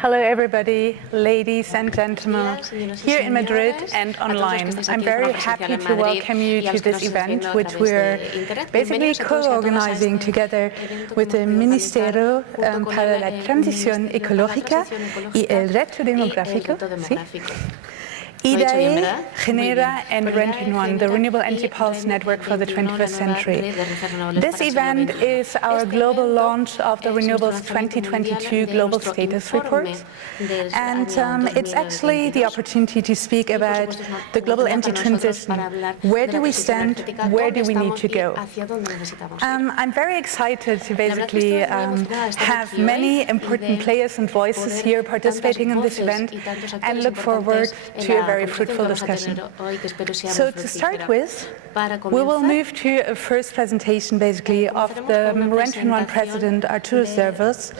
Hello everybody, ladies and gentlemen, here in Madrid and online. I'm very happy to welcome you to this event, which we're basically co-organizing together with the Ministerio para la Transición Ecológica y el Reto, Demográfico, ¿sí? IDAE, Genera and Reto, the Renewable Energy Pulse Network for the 21st Century. This event is our global launch of the Renewables 2022 Global Status Report, and it's actually the opportunity to speak about the global energy transition. Where do we stand? Where do we need to go? I'm very excited to basically have many important players and voices here participating in this event, and look forward to a very fruitful discussion. So to start with, we will move to a first presentation basically of the Reto President Arturo Servos,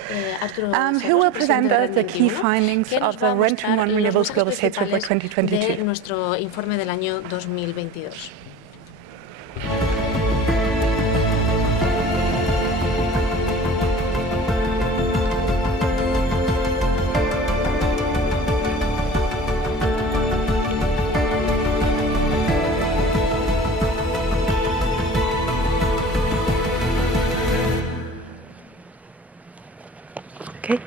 who will present us the key findings of the Reto Renewables Global States Report 2022. Nuestro informe del año 2022. Okay.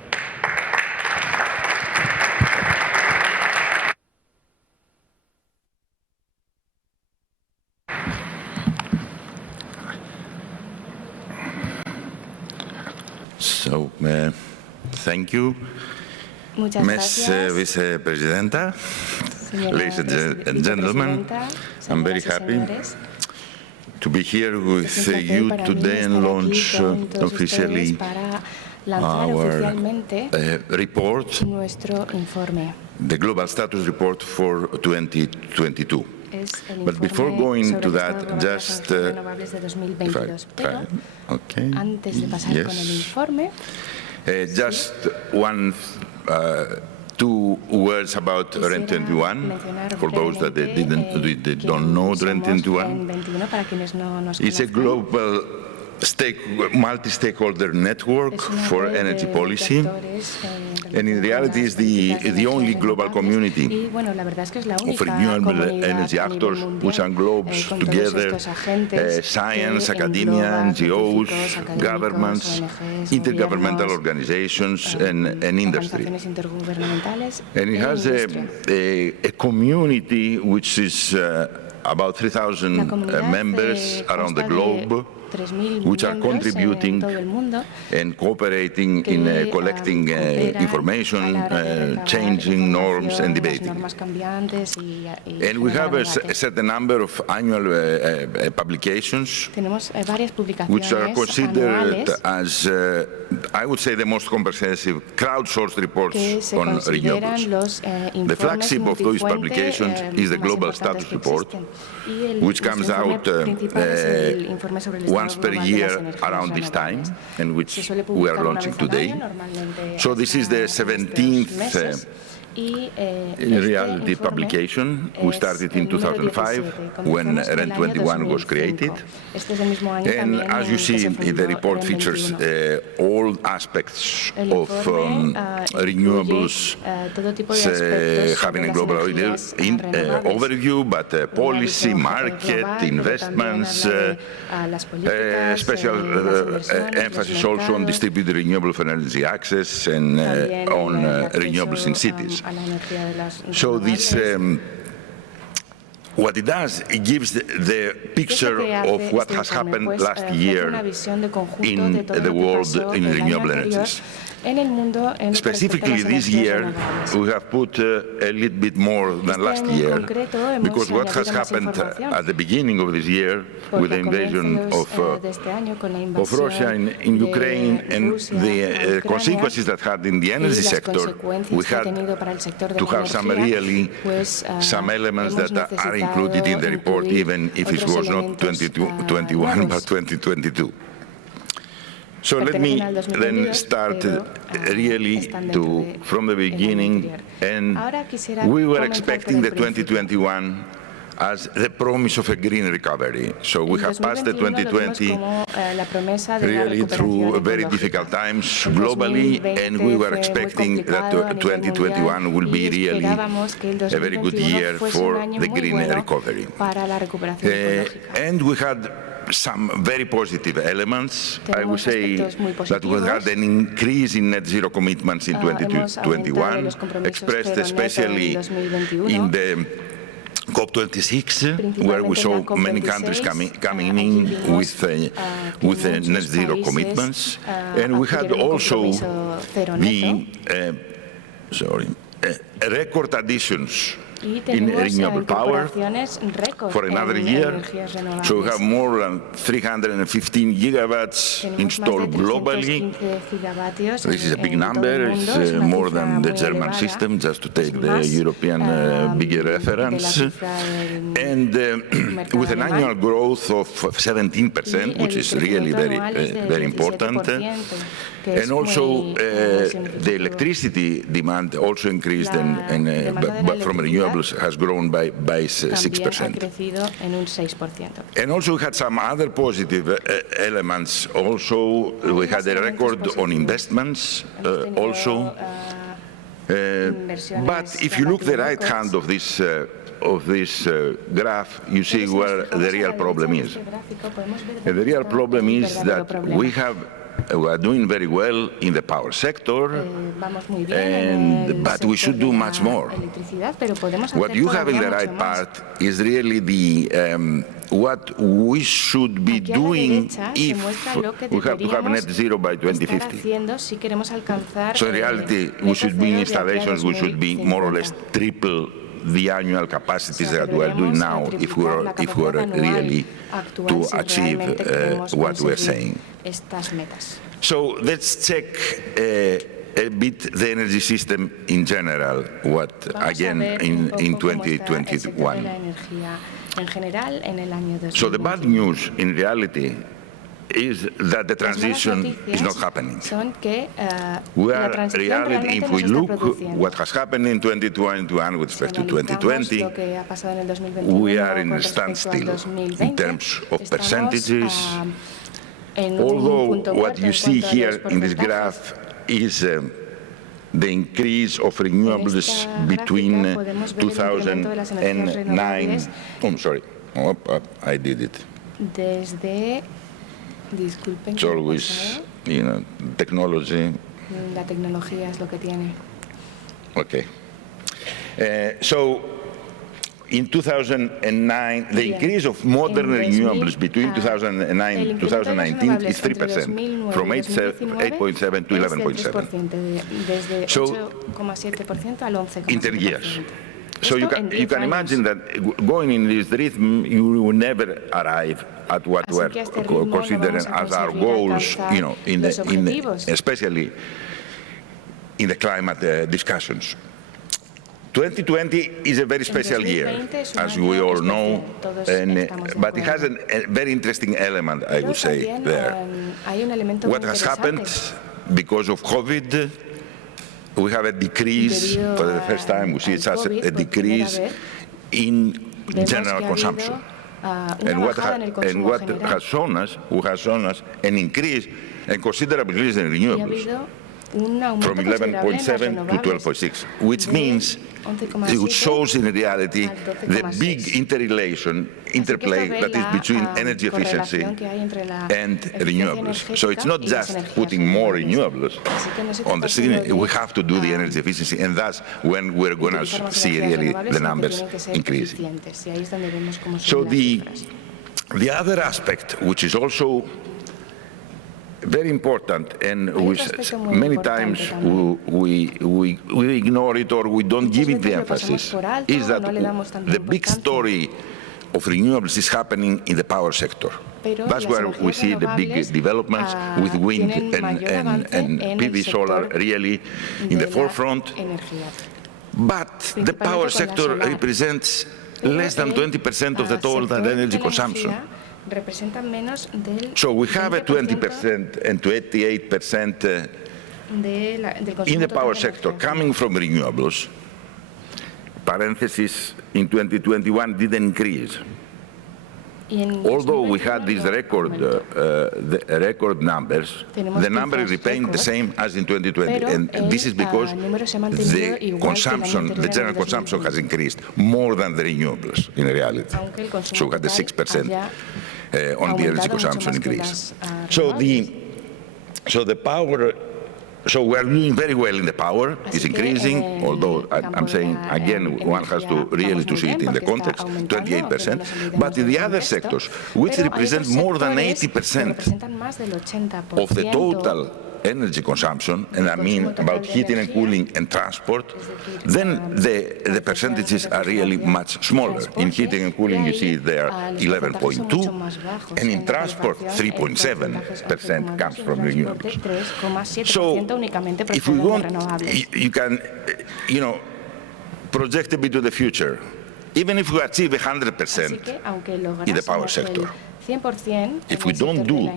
So, thank you, Ms. Vicepresidenta, ladies and gentlemen. I'm very happy to be here with you today and launch officially our report, the Global Status Report for 2022. But before going to that, just just two words about REN 21, for those that don't know REN 21. It's a global multi-stakeholder network for energy policy, and in reality is the only global community of renewable energy actors which englobes together science, academia, NGOs, governments, intergovernmental organizations, and industry. And it has a community which is about 3,000 members around the globe, which are contributing and cooperating in collecting information, changing norms and debating. And we have a certain number of annual publications which are considered as, I would say, the most comprehensive crowdsourced reports on renewables. The flagship of those publications is the Global Status Report, which comes out once per year around this time, and which we are launching today. So this is the 17th in reality publication. We started in 2005 when REN 21 was created, and as you see, the report features all aspects of renewables, having a global overview, but policy, market, investments, special emphasis also on distributed renewable energy access and on renewables in cities. So this, what it does, it gives the picture of what has happened last year in the world in renewable energies. Specifically this year, we have put a little bit more than last year, because what has happened at the beginning of this year with the invasion of Russia in Ukraine and the consequences that had in the energy sector, we had to have some elements that are included in the report, even if it was not 2021 but 2022. So let me then start really from the beginning, and we were expecting the 2021 as the promise of a green recovery. So we have passed the 2020 really through very difficult times globally, and we were expecting that 2021 will be really a very good year for the green recovery. And we had some very positive elements. I would say that we had an increase in net zero commitments in 2021, expressed especially in the COP26, where we saw many countries coming in with net zero commitments, and we had also the record additions in renewable power for another year. So we have more than 315 gigawatts installed globally. This is a big number. It's more than the German system, just to take the European bigger reference. And with an annual growth of 17%, which is really very important. And also the electricity demand also increased, and from renewables has grown by 6%. And also we had some other positive elements. Also we had a record on investments also. But if you look at the right hand of this graph, you see where the real problem is. And the real problem is that we are doing very well in the power sector, but we should do much more. What you have in the right part is really what we should be doing if we have to have net zero by 2050. So in reality, we should be in installations, we should be more or less triple the annual capacities that we are doing now if we are really to achieve what we are saying. So let's check a bit the energy system in general, what again in 2021. So the bad news in reality is that the transition is not happening. We are reality, if we look what has happened in 2021 with respect to 2020, we are in a standstill in terms of percentages. Although what you see here in this graph is the increase of renewables between 2009, I did it. It's always, technology. La tecnología es lo que tiene. Okay. So, in 2009, the increase of modern renewables between 2009 and 2019 is 3%, from 8.7 to 11.7. So, in 10 years. So you can imagine that going in this rhythm, you will never arrive at what we're considering as our goals, especially in the climate discussions. 2020 is a very special year, as we all know, but it has a very interesting element, I would say, there. What has happened because of COVID, we have a decrease, for the first time we see it as a decrease in general consumption. And what has shown us an increase, a considerable increase in renewables, from 11.7 to 12.6, which means it shows in reality the big interplay that is between energy efficiency and renewables. So it's not just putting more renewables on the screen, we have to do the energy efficiency, and that's when we're going to see really the numbers increasing. So the other aspect, which is also very important, and which many times we ignore it or we don't give it the emphasis, is that the big story of renewables is happening in the power sector. That's where we see the big developments with wind and PV solar really in the forefront. But the power sector represents less than 20% of the total energy consumption. So we have a 20% and 28% in the power sector coming from renewables, parenthesis, in 2021 didn't increase. Although we had these record numbers, the number remained the same as in 2020, and this is because the consumption, the general consumption has increased more than the renewables in reality. So we had the 6% on the energy consumption increase. So the power. So we are doing very well in the power. It's increasing, although I'm saying, again, one has to really to see it in the context, 28%. But in the other sectors, which represent more than 80% of the total energy consumption, and I mean about heating and cooling and transport, then the percentages are really much smaller. In heating and cooling, you see they are 11.2, and in transport, 3.7% comes from renewables. So, if we want, you can, project a bit to the future. Even if we achieve 100% in the power sector, if we don't do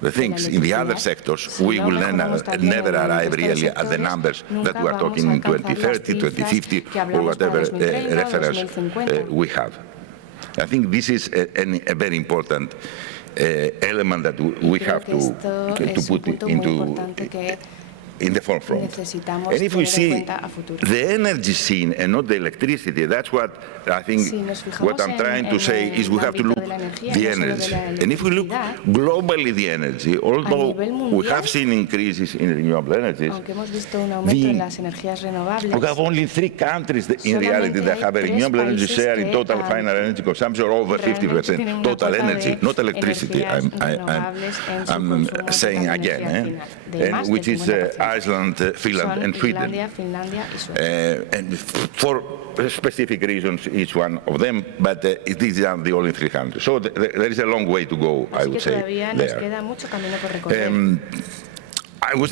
the things in the other sectors, we will never arrive really at the numbers that we are talking in 2030, 2050, or whatever reference we have. I think this is a very important element that we have to put in the forefront. And if we see the energy scene and not the electricity, that's what I think what I'm trying to say is we have to look the energy. And if we look globally the energy, although we have seen increases in renewable energies, we have only 3 countries in reality that have a renewable energy share in total final energy consumption over 50%. Total energy, not electricity, I'm saying again, and which is Iceland, Finland, and Sweden. And for specific reasons, each one of them, but these are the only 3 countries. So there is a long way to go, I would say, there.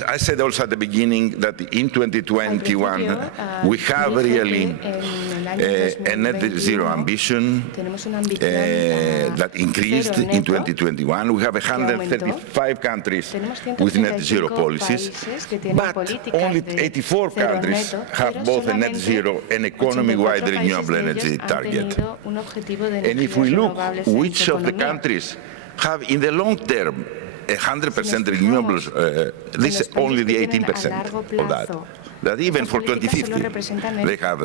I said also at the beginning that in 2021 we have really a net zero ambition that increased in 2021. We have 135 countries with net zero policies, but only 84 countries have both a net zero and economy-wide renewable energy target. And if we look which of the countries have in the long term 100% renewables, this is only the 18% of that. That even for 2050, they have,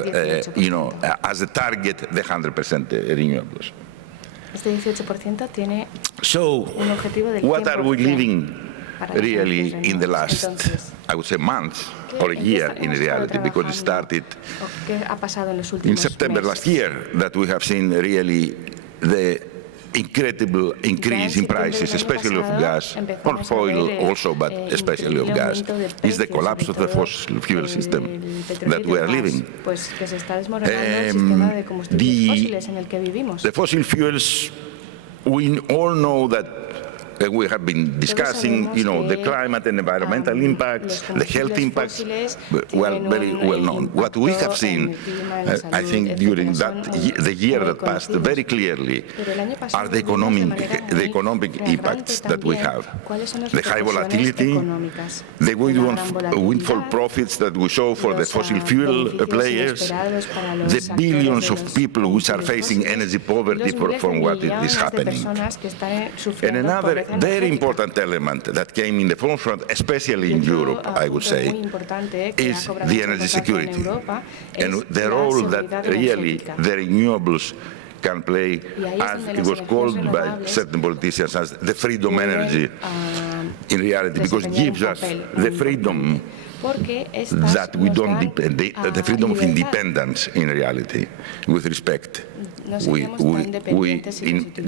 as a target, the 100% renewables. So, what are we living really in the last, I would say, months or a year in reality, because it started in September last year that we have seen really the incredible increase in prices, especially of gas, of oil also, but especially of gas, is the collapse of the fossil fuel system that we are living. The fossil fuels, we all know that we have been discussing, the climate and environmental impacts, the health impacts, well, very well known. What we have seen, I think, during the year that passed very clearly are the economic impacts that we have. The high volatility, the windfall profits that we show for the fossil fuel players, the billions of people which are facing energy poverty from what is happening. And another very important element that came in the forefront, especially in Europe, I would say, is the energy security and the role that really the renewables can play, as it was called by certain politicians as the freedom energy in reality, because it gives us the freedom that we don't depend, the freedom of independence in reality with respect.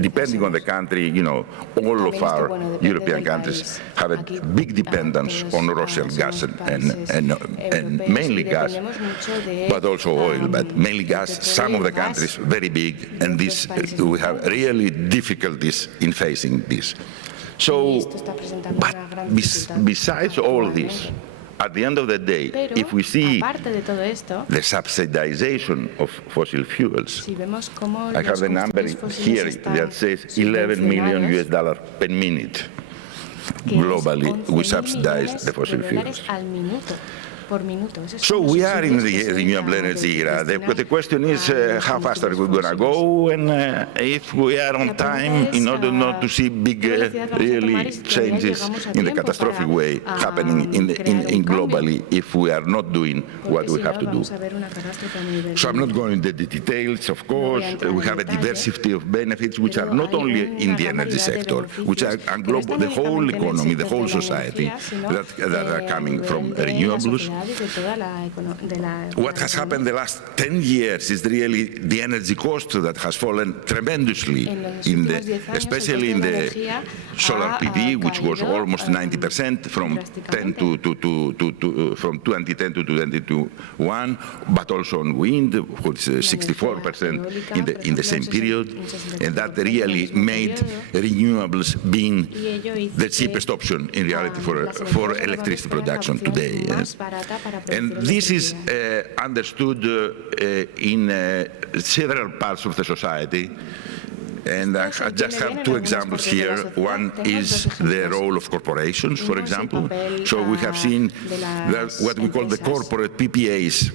Depending on the country, all of our European countries have a big dependence on Russian gas and mainly gas, but also oil, but mainly gas. Some of the countries very big, and this we have really difficulties in facing this. So, but besides all this, at the end of the day, if we see the subsidization of fossil fuels, I have the number here that says $11 million per minute globally we subsidize the fossil fuels. So we are in the renewable energy era. The question is how fast are we going to go, and if we are on time in order not to see big really changes in the catastrophic way happening in globally if we are not doing what we have to do. So I'm not going into the details, of course. We have a diversity of benefits which are not only in the energy sector, which are global, the whole economy, the whole society that are coming from renewables. What has happened the last 10 years is really the energy cost that has fallen tremendously, especially in the solar PV, which was almost 90% from 2010 to 2021, but also on wind, which is 64% in the same period, and that really made renewables being the cheapest option in reality for electricity production today. Yes? And this is understood in several parts of the society. And I just have two examples here. One is the role of corporations, for example. So we have seen that what we call the corporate PPAs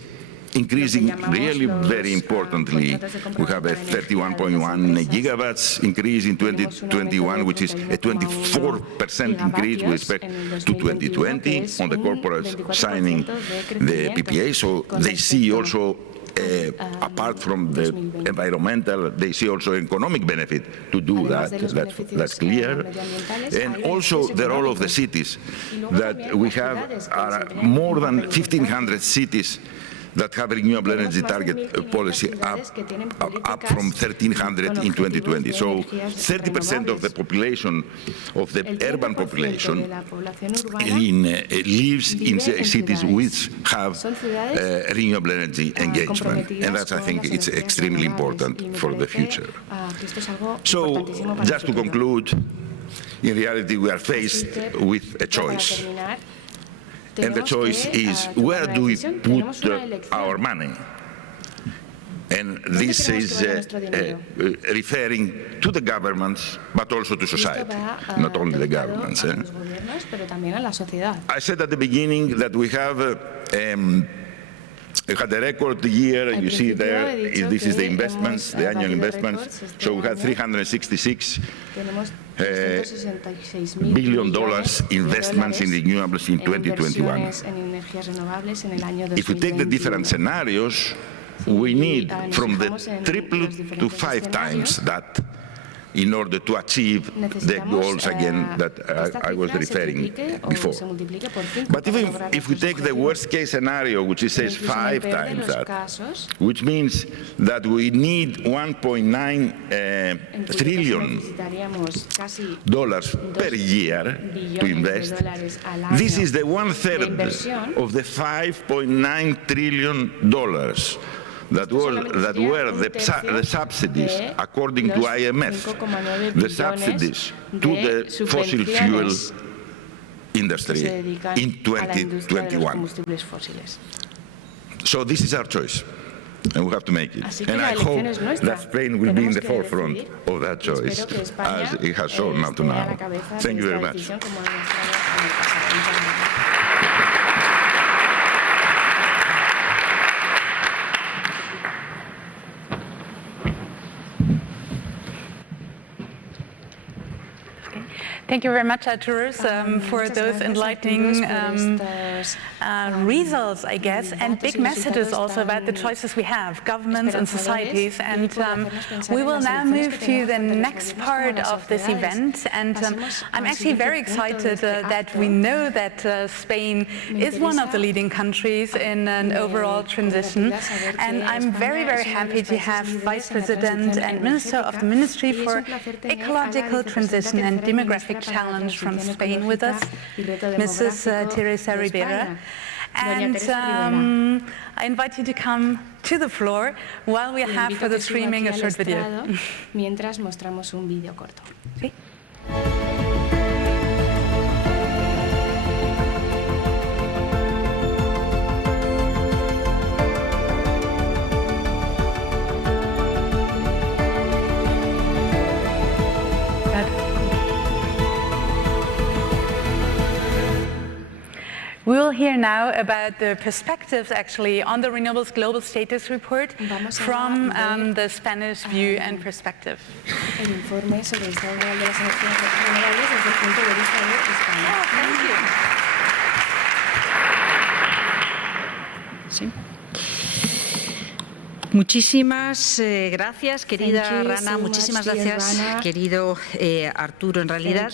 increasing really very importantly. We have a 31.1 gigawatts increase in 2021, which is a 24% increase with respect to 2020 on the corporates signing the PPA. So they see also apart from the environmental, they see also economic benefit to do that. That's clear. And also the role of the cities, that we have more than 1,500 cities that have renewable energy target policy up from 1,300 in 2020. So 30% of the population, of the urban population, lives in cities which have renewable energy engagement. And that's, I think, it's extremely important for the future. So just to conclude, in reality, we are faced with a choice. And the choice is, where do we put our money? And this is referring to the governments, but also to society, not only the governments. I said at the beginning that we have had a record year. You see there, this is the investments, the annual investments. So we had $366 billion investments in renewables in 2021. If we take the different scenarios, we need from the triple to 5 times that in order to achieve the goals again that I was referring before. But if we take the worst case scenario, which says 5 times that, which means that we need $1.9 trillion per year to invest, this is the 1/3 of the $5.9 trillion that were the subsidies, according to IMF, the subsidies to the fossil fuel industry in 2021. So this is our choice, and we have to make it. And I hope that Spain will be in the forefront of that choice, as it has shown up to now. Thank you very much. Thank you very much, Arturus, for those enlightening results, I guess, and big messages also about the choices we have, governments and societies. And we will now move to the next part of this event. And I'm actually very excited that we know that Spain is one of the leading countries in an overall transition. And I'm very, very happy to have Vice President and Minister of the Ministry for Ecological Transition and Demographic Challenge from Spain with us, Mrs. Teresa Ribera. And I invite you to come to the floor while we have for the streaming a short video. Mientras mostramos un vídeo corto. ¿Sí? We will hear now about the perspectives actually on the Renewables Global Status Report from the Spanish view and perspective. El informe sobre el Estado Global de las Energías Renovables desde el punto de vista de España. Oh, thank you. Sí. Muchísimas gracias, querida Rana, muchísimas gracias, querido Arturo. En realidad,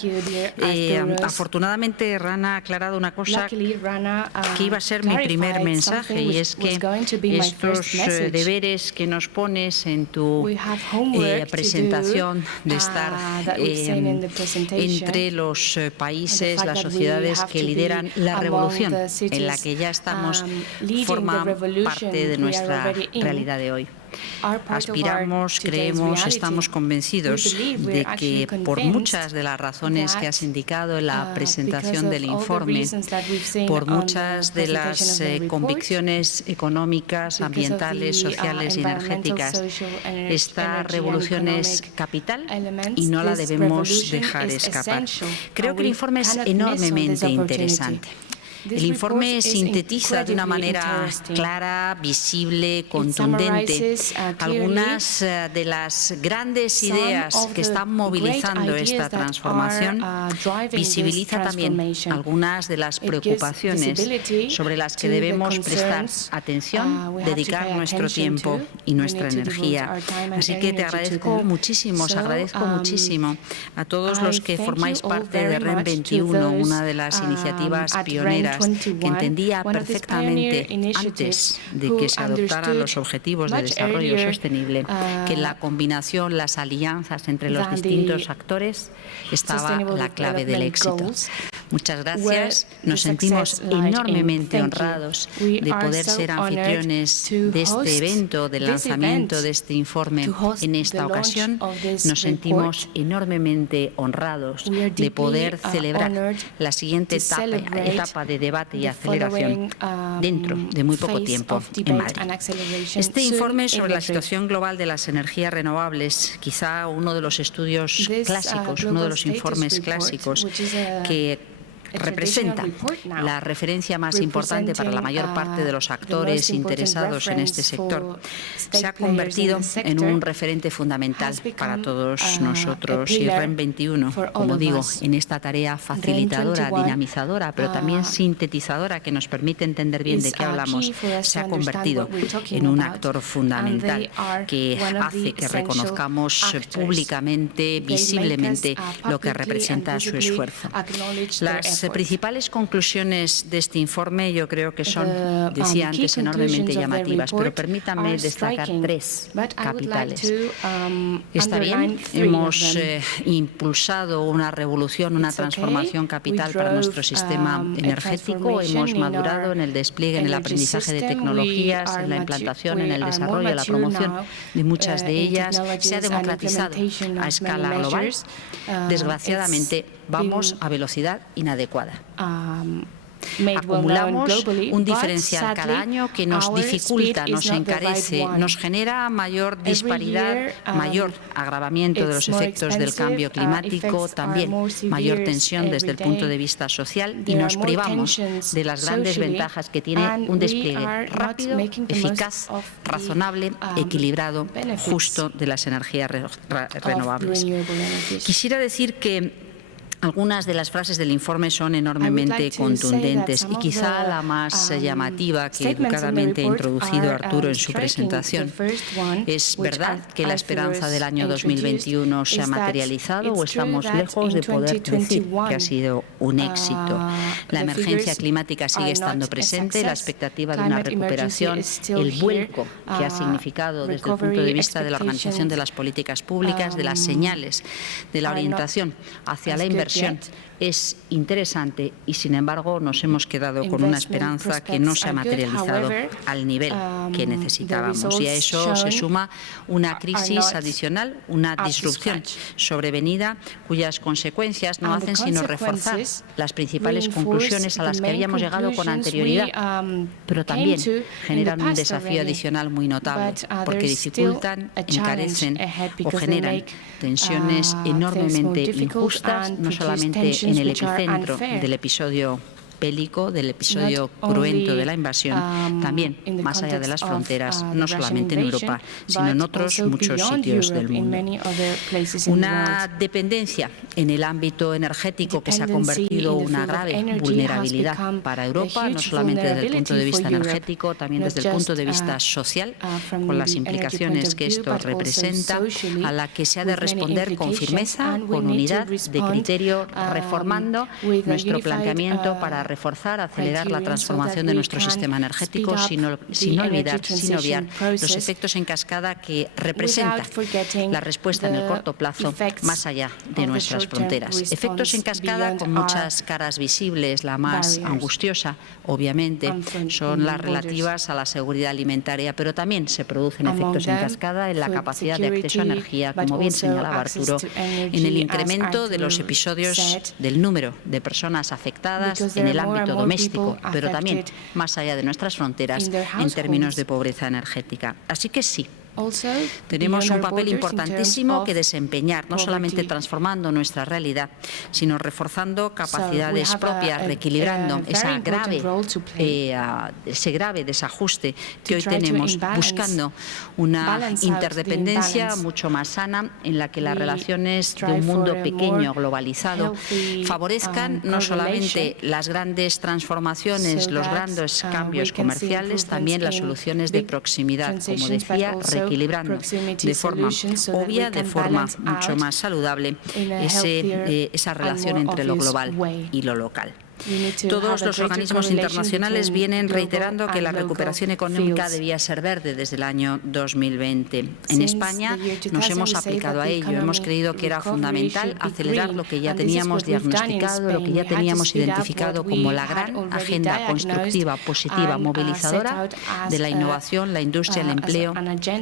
afortunadamente, Rana ha aclarado una cosa que iba a ser mi primer mensaje, y es que estos deberes que nos pones en tu presentación de estar entre los países, las sociedades que lideran la revolución en la que ya estamos, forman parte de nuestra realidad de hoy. Aspiramos, creemos, estamos convencidos de que por muchas de las razones que has indicado en la presentación del informe, por muchas de las convicciones económicas, ambientales, sociales y energéticas, esta revolución es capital y no la debemos dejar escapar. Creo que el informe es enormemente interesante. El informe sintetiza de una manera clara, visible, contundente algunas de las grandes ideas que están movilizando esta transformación. Visibiliza también algunas de las preocupaciones sobre las que debemos prestar atención, dedicar nuestro tiempo y nuestra energía. Así que te agradezco muchísimo, os agradezco muchísimo a todos los que formáis parte de REN21, una de las iniciativas pioneras que entendía perfectamente antes de que se adoptaran los objetivos de desarrollo sostenible que la combinación, las alianzas entre los distintos actores estaba la clave del éxito. Muchas gracias. Nos sentimos enormemente honrados de poder ser anfitriones de este evento, del lanzamiento de este informe en esta ocasión. Nos sentimos enormemente honrados de poder celebrar la siguiente etapa de debate y aceleración dentro de muy poco tiempo en Madrid. Este informe sobre la situación global de las energías renovables, quizá uno de los estudios clásicos, uno de los informes clásicos que representa la referencia más importante para la mayor parte de los actores interesados en este sector. Se ha convertido en un referente fundamental para todos nosotros, y REN21, como digo, en esta tarea facilitadora, dinamizadora, pero también sintetizadora, que nos permite entender bien de qué hablamos, se ha convertido en un actor fundamental que hace que reconozcamos públicamente, visiblemente, lo que representa su esfuerzo. Las principales conclusiones de este informe yo creo que son, decía antes, enormemente llamativas, pero permítanme destacar tres capitales. Está bien, hemos impulsado una revolución, una transformación capital para nuestro sistema energético, hemos madurado en el despliegue, en el aprendizaje de tecnologías, en la implantación, en el desarrollo, en la promoción de muchas de ellas, se ha democratizado a escala global. Desgraciadamente, vamos a velocidad inadecuada. Acumulamos un diferencial cada año que nos dificulta, nos encarece, nos genera mayor disparidad, mayor agravamiento de los efectos del cambio climático, también mayor tensión desde el punto de vista social, y nos privamos de las grandes ventajas que tiene un despliegue rápido, eficaz, razonable, equilibrado, justo de las energías renovables. Quisiera decir que algunas de las frases del informe son enormemente contundentes, y quizá la más llamativa que educadamente ha introducido Arturo en su presentación. ¿Es verdad que la esperanza del año 2021 se ha materializado, o estamos lejos de poder decir que ha sido un éxito? La emergencia climática sigue estando presente, la expectativa de una recuperación, el vuelco que ha significado desde el punto de vista de la organización de las políticas públicas, de las señales, de la orientación hacia la inversión, es interesante, y sin embargo nos hemos quedado con una esperanza que no se ha materializado al nivel que necesitábamos, y a eso se suma una crisis adicional, una disrupción sobrevenida cuyas consecuencias no hacen sino reforzar las principales conclusiones a las que habíamos llegado con anterioridad, pero también generan un desafío adicional muy notable, porque dificultan, encarecen o generan tensiones enormemente injustas, no solamente en el epicentro del episodio bélico, del episodio cruento de la invasión, también más allá de las fronteras, no solamente en Europa, sino en otros muchos sitios del mundo. Una dependencia en el ámbito energético que se ha convertido en una grave vulnerabilidad para Europa, no solamente desde el punto de vista energético, también desde el punto de vista social, con las implicaciones que esto representa, a la que se ha de responder con firmeza, con unidad de criterio, reformando nuestro planteamiento para reforzar, acelerar la transformación de nuestro sistema energético, sin obviar los efectos en cascada que representa la respuesta en el corto plazo más allá de nuestras fronteras. Efectos en cascada con muchas caras visibles. La más angustiosa, obviamente, son las relativas a la seguridad alimentaria, pero también se producen efectos en cascada en la capacidad de acceso a energía, como bien señalaba Arturo, en el incremento de los episodios del número de personas afectadas en el ámbito doméstico, pero también más allá de nuestras fronteras en términos de pobreza energética. Así que sí, tenemos un papel importantísimo que desempeñar, no solamente transformando nuestra realidad, sino reforzando capacidades propias, reequilibrando ese grave desajuste que hoy tenemos, buscando una interdependencia mucho más sana en la que las relaciones de un mundo pequeño, globalizado, favorezcan no solamente las grandes transformaciones, los grandes cambios comerciales, también las soluciones de proximidad, como decía, equilibrando de forma obvia, de forma mucho más saludable, esa relación entre lo global y lo local. Todos los organismos internacionales vienen reiterando que la recuperación económica debía ser verde desde el año 2020. En España nos hemos aplicado a ello. Hemos creído que era fundamental acelerar lo que ya teníamos diagnosticado, lo que ya teníamos identificado como la gran agenda constructiva, positiva, movilizadora de la innovación, la industria, el empleo,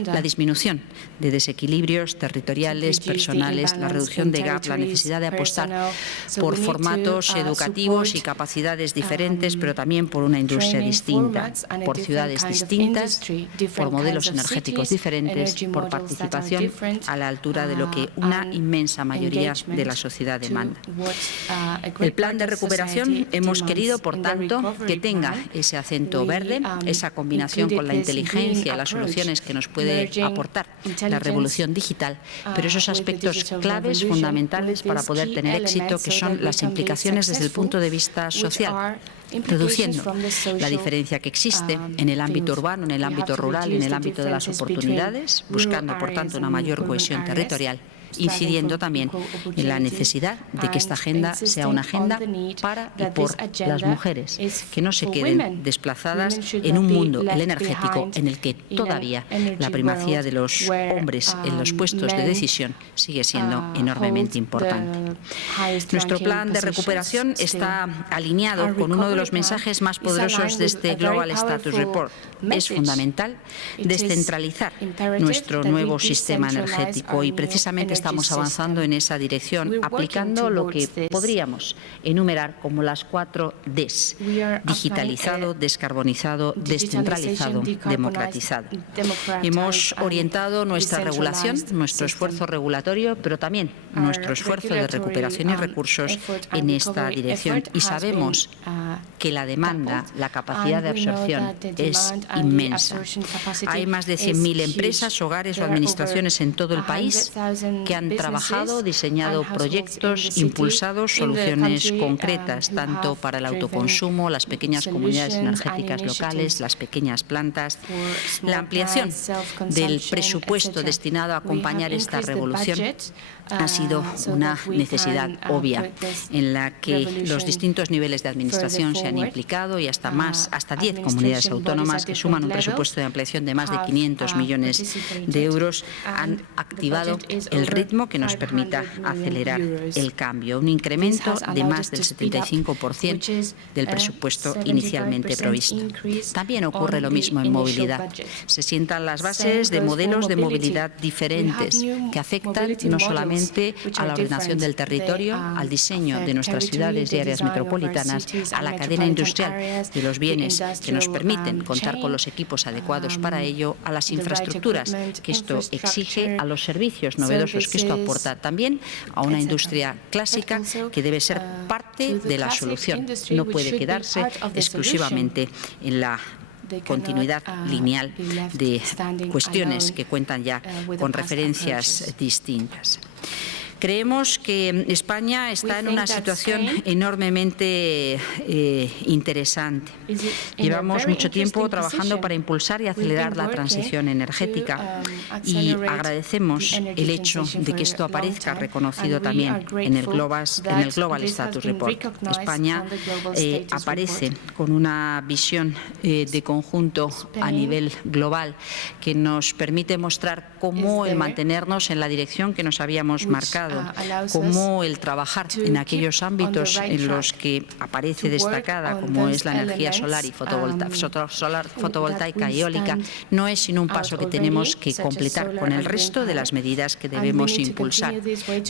la disminución de desequilibrios territoriales, personales, la reducción de gap, la necesidad de apostar por formatos educativos y capacidades diferentes, pero también por una industria distinta, por ciudades distintas, por modelos energéticos diferentes, por participación a la altura de lo que una inmensa mayoría de la sociedad demanda. El plan de recuperación hemos querido, por tanto, que tenga ese acento verde, esa combinación con la inteligencia y las soluciones que nos puede aportar la revolución digital, pero esos aspectos claves, fundamentales para poder tener éxito, que son las implicaciones desde el punto de vista social, reduciendo la diferencia que existe en el ámbito urbano, en el ámbito rural, en el ámbito de las oportunidades, buscando, por tanto, una mayor cohesión territorial, incidiendo también en la necesidad de que esta agenda sea una agenda para y por las mujeres, que no se queden desplazadas en un mundo, el energético, en el que todavía la primacía de los hombres en los puestos de decisión sigue siendo enormemente importante. Nuestro plan de recuperación está alineado con uno de los mensajes más poderosos de este Global Status Report. Es fundamental descentralizar nuestro nuevo sistema energético y precisamente estamos avanzando en esa dirección, aplicando lo que podríamos enumerar como las 4 Ds: digitalizado, descarbonizado, descentralizado, democratizado. Hemos orientado nuestra regulación, nuestro esfuerzo regulatorio, pero también nuestro esfuerzo de recuperación y recursos en esta dirección. Y sabemos que la demanda, la capacidad de absorción es inmensa. Hay más de 100.000 empresas, hogares o administraciones en todo el país que han trabajado, diseñado proyectos, impulsado soluciones concretas, tanto para el autoconsumo, las pequeñas comunidades energéticas locales, las pequeñas plantas, la ampliación del presupuesto destinado a acompañar esta revolución ha sido una necesidad obvia en la que los distintos niveles de administración se han implicado y hasta 10 comunidades autónomas que suman un presupuesto de ampliación de más de 500 millones de euros han activado el ritmo que nos permita acelerar el cambio, un incremento de más del 75% del presupuesto inicialmente previsto. También ocurre lo mismo en movilidad. Se sientan las bases de modelos de movilidad diferentes que afectan no solamente refiere a la ordenación del territorio, al diseño de nuestras ciudades y áreas metropolitanas, a la cadena industrial de los bienes que nos permiten contar con los equipos adecuados para ello, a las infraestructuras que esto exige, a los servicios novedosos que esto aporta, también a una industria clásica que debe ser parte de la solución. No puede quedarse exclusivamente en la continuidad lineal de cuestiones que cuentan ya con referencias distintas. Creemos que España está en una situación enormemente interesante. Llevamos mucho tiempo trabajando para impulsar y acelerar la transición energética y agradecemos el hecho de que esto aparezca reconocido también en el Global Status Report. España aparece con una visión de conjunto a nivel global que nos permite mostrar cómo el mantenernos en la dirección que nos habíamos marcado, cómo el trabajar en aquellos ámbitos en los que aparece destacada, como es la energía solar y fotovoltaica y eólica, no es sino un paso que tenemos que completar con el resto de las medidas que debemos impulsar,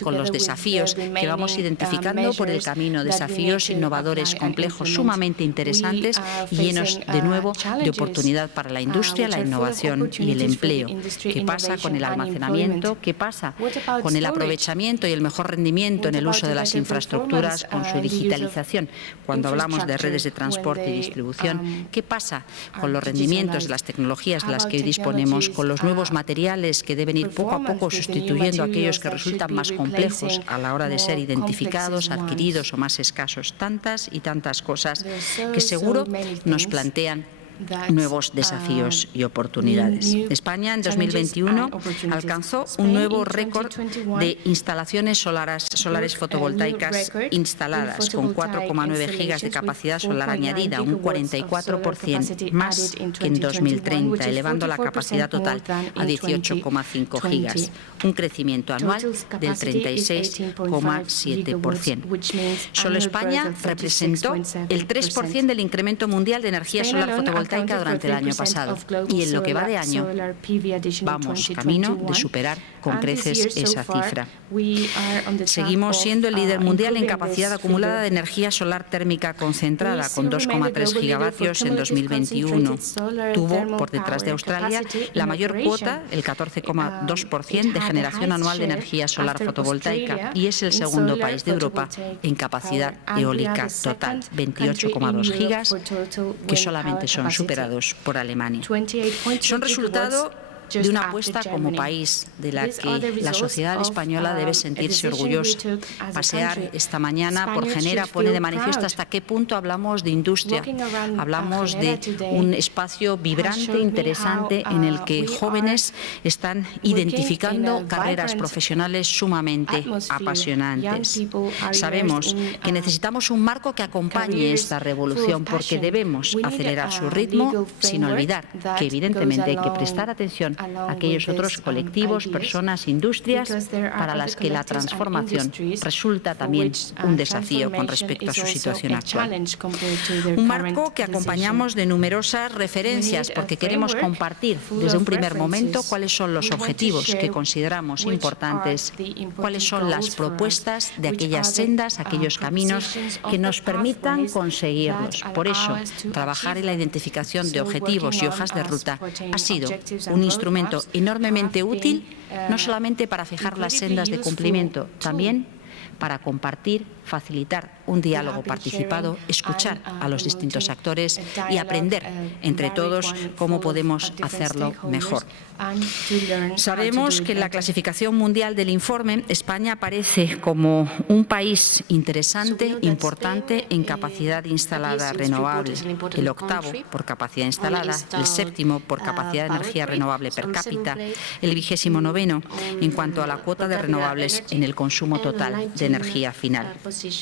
con los desafíos que vamos identificando por el camino, desafíos innovadores, complejos, sumamente interesantes y llenos de nuevo de oportunidad para la industria, la innovación y el empleo. ¿Qué pasa con el almacenamiento? ¿Qué pasa con el aprovechamiento y el mejor rendimiento en el uso de las infraestructuras con su digitalización? Cuando hablamos de redes de transporte y distribución, ¿qué pasa con los rendimientos de las tecnologías de las que hoy disponemos, con los nuevos materiales que deben ir poco a poco sustituyendo a aquellos que resultan más complejos a la hora de ser identificados, adquiridos o más escasos? Tantas y tantas cosas que seguro nos plantean nuevos desafíos y oportunidades. España en 2021 alcanzó un nuevo récord de instalaciones solares fotovoltaicas instaladas, con 4,9 gigas de capacidad solar añadida, un 44% más que en 2030, elevando la capacidad total a 18,5 gigas, un crecimiento anual del 36,7%. Solo España representó el 3% del incremento mundial de energía solar fotovoltaica durante el año pasado, y en lo que va de año vamos camino de superar con creces esa cifra. Seguimos siendo el líder mundial en capacidad acumulada de energía solar térmica concentrada, con 2,3 gigavatios en 2021. Tuvo, por detrás de Australia, la mayor cuota, el 14,2% de generación anual de energía solar fotovoltaica, y es el segundo país de Europa en capacidad eólica total, 28,2 gigas, que solamente son superados por Alemania. Son resultado de una apuesta como país de la que la sociedad española debe sentirse orgullosa. Pasear esta mañana por Genera pone de manifiesto hasta qué punto hablamos de industria. Hablamos de un espacio vibrante, interesante, en el que jóvenes están identificando carreras profesionales sumamente apasionantes. Sabemos que necesitamos un marco que acompañe esta revolución, porque debemos acelerar su ritmo, sin olvidar que evidentemente hay que prestar atención a aquellos otros colectivos, personas, industrias para las que la transformación resulta también un desafío con respecto a su situación actual. Un marco que acompañamos de numerosas referencias, porque queremos compartir desde un primer momento cuáles son los objetivos que consideramos importantes, cuáles son las propuestas de aquellas sendas, aquellos caminos que nos permitan conseguirlos. Por eso, trabajar en la identificación de objetivos y hojas de ruta ha sido un instrumento enormemente útil, no solamente para fijar las sendas de cumplimiento, también para compartir, facilitar un diálogo participado, escuchar a los distintos actores y aprender entre todos cómo podemos hacerlo mejor. Sabemos que en la clasificación mundial del Informe, España aparece como un país interesante, importante en capacidad instalada renovable, el octavo por capacidad instalada, el séptimo por capacidad de energía renovable per cápita, el 29º en cuanto a la cuota de renovables en el consumo total de energía final.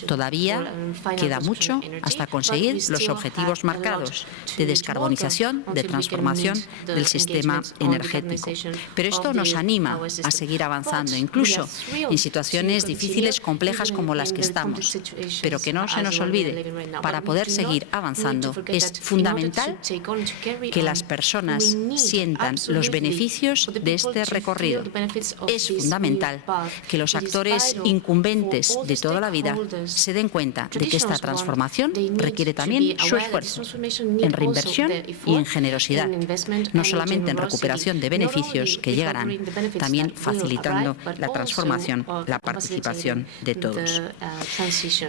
Todavía queda mucho hasta conseguir los objetivos marcados de descarbonización, de transformación del sistema energético. Pero esto nos anima a seguir avanzando, incluso en situaciones difíciles, complejas como las que estamos. Pero que no se nos olvide, para poder seguir avanzando es fundamental que las personas sientan los beneficios de este recorrido. Es fundamental que los actores incumbentes de toda la vida se den cuenta de que esta transformación requiere también su esfuerzo en reinversión y en generosidad, no solamente en recuperación de beneficios que llegarán, también facilitando la transformación, la participación de todos.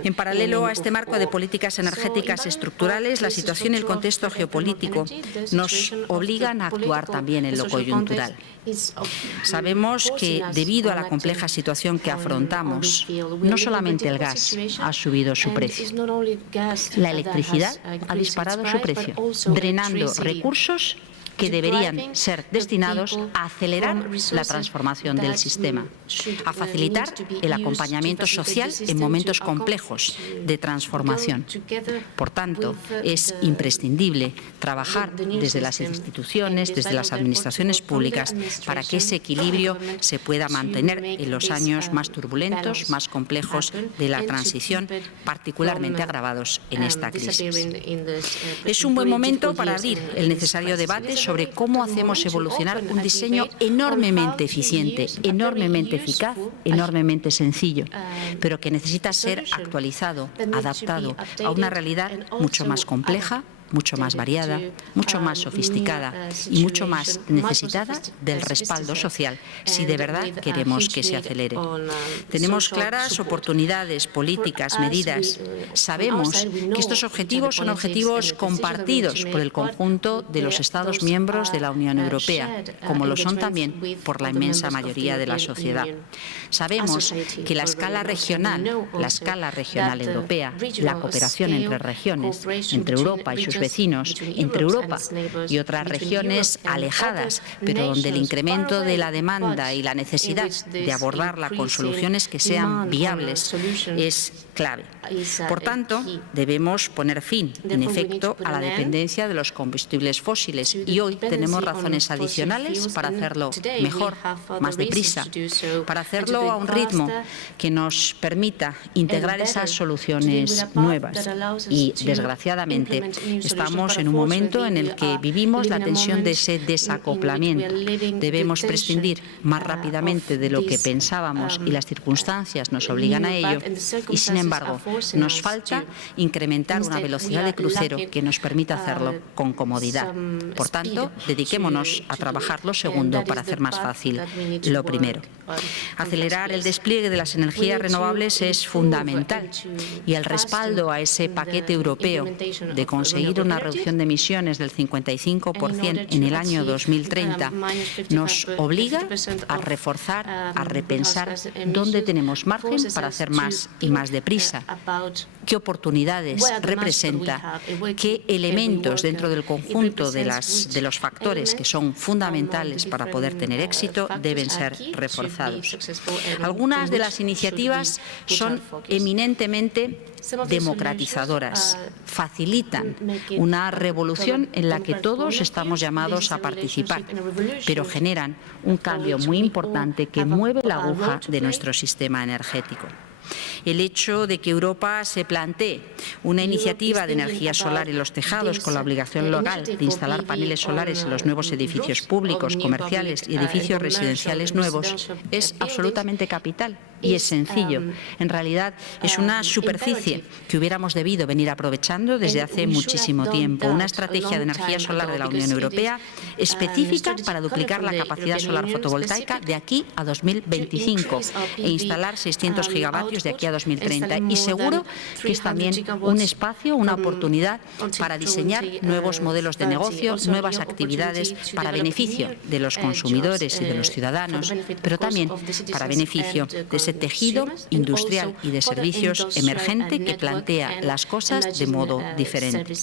En paralelo a este marco de políticas energéticas estructurales, la situación y el contexto geopolítico nos obligan a actuar también en lo coyuntural. Sabemos que, debido a la compleja situación que afrontamos, no solamente el gas ha subido su precio, la electricidad ha disparado su precio, drenando recursos que deberían ser destinados a acelerar la transformación del sistema, a facilitar el acompañamiento social en momentos complejos de transformación. Por tanto, es imprescindible trabajar desde las instituciones, desde las administraciones públicas, para que ese equilibrio se pueda mantener en los años más turbulentos, más complejos de la transición, particularmente agravados en esta crisis. Es un buen momento para abrir el necesario debate sobre cómo hacemos evolucionar un diseño enormemente eficiente, enormemente eficaz, enormemente sencillo, pero que necesita ser actualizado, adaptado a una realidad mucho más compleja, mucho más variada, mucho más sofisticada y mucho más necesitada del respaldo social si de verdad queremos que se acelere. Tenemos claras oportunidades, políticas, medidas. Sabemos que estos objetivos son objetivos compartidos por el conjunto de los Estados miembros de la Unión Europea, como lo son también por la inmensa mayoría de la sociedad. Sabemos que la escala regional europea, la cooperación entre regiones, entre Europa y sus vecinos, entre Europa y otras regiones alejadas, pero donde el incremento de la demanda y la necesidad de abordarla con soluciones que sean viables es clave. Por tanto, debemos poner fin, en efecto, a la dependencia de los combustibles fósiles y hoy tenemos razones adicionales para hacerlo mejor, más deprisa, para hacerlo a un ritmo que nos permita integrar esas soluciones nuevas. Y, desgraciadamente, estamos en un momento en el que vivimos la tensión de ese desacoplamiento. Debemos prescindir más rápidamente de lo que pensábamos y las circunstancias nos obligan a ello y, sin embargo, nos falta incrementar una velocidad de crucero que nos permita hacerlo con comodidad. Por tanto, dediquémonos a trabajar lo segundo para hacer más fácil lo primero. Acelerar el despliegue de las energías renovables es fundamental y el respaldo a ese paquete europeo de conseguir una reducción de emisiones del 55% en el año 2030 nos obliga a reforzar, a repensar dónde tenemos margen para hacer más y más deprisa, qué oportunidades representa, qué elementos dentro del conjunto de los factores que son fundamentales para poder tener éxito deben ser reforzados. Algunas de las iniciativas son eminentemente democratizadoras, facilitan una revolución en la que todos estamos llamados a participar, pero generan un cambio muy importante que mueve la aguja de nuestro sistema energético. El hecho de que Europa se plantee una iniciativa de energía solar en los tejados con la obligación legal de instalar paneles solares en los nuevos edificios públicos, comerciales y edificios residenciales nuevos es absolutamente capital y es sencillo. En realidad es una superficie que hubiéramos debido venir aprovechando desde hace muchísimo tiempo. Una estrategia de energía solar de la Unión Europea específica para duplicar la capacidad solar fotovoltaica de aquí a 2025 e instalar 600 gigavatios de aquí a 2030. Y seguro que es también un espacio, una oportunidad para diseñar nuevos modelos de negocio, nuevas actividades para beneficio de los consumidores y de los ciudadanos, pero también para beneficio de ese tejido industrial y de servicios emergente que plantea las cosas de modo diferente.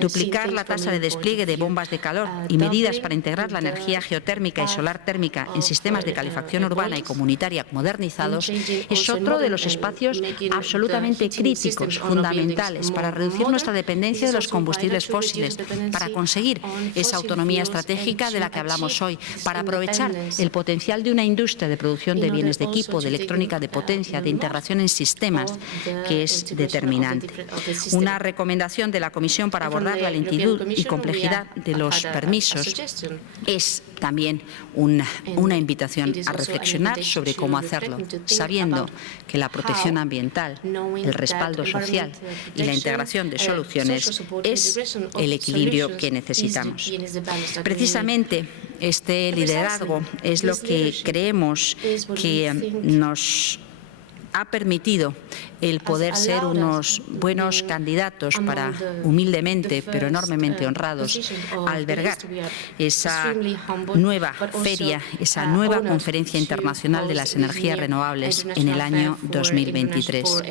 Duplicar la tasa de despliegue de bombas de calor y medidas para integrar la energía geotérmica y solar térmica en sistemas de calefacción urbana y comunitaria modernizados es otro de los los espacios absolutamente críticos, fundamentales, para reducir nuestra dependencia de los combustibles fósiles, para conseguir esa autonomía estratégica de la que hablamos hoy, para aprovechar el potencial de una industria de producción de bienes de equipo, de electrónica, de potencia, de integración en sistemas, que es determinante. Una recomendación de la Comisión para abordar la lentitud y complejidad de los permisos es también una invitación a reflexionar sobre cómo hacerlo, sabiendo que la protección ambiental, el respaldo social y la integración de soluciones es el equilibrio que necesitamos. Precisamente este liderazgo es lo que creemos que nos ha permitido el poder ser unos buenos candidatos para, humildemente pero enormemente honrados, albergar esa nueva feria, esa nueva conferencia internacional de las energías renovables en el año 2023.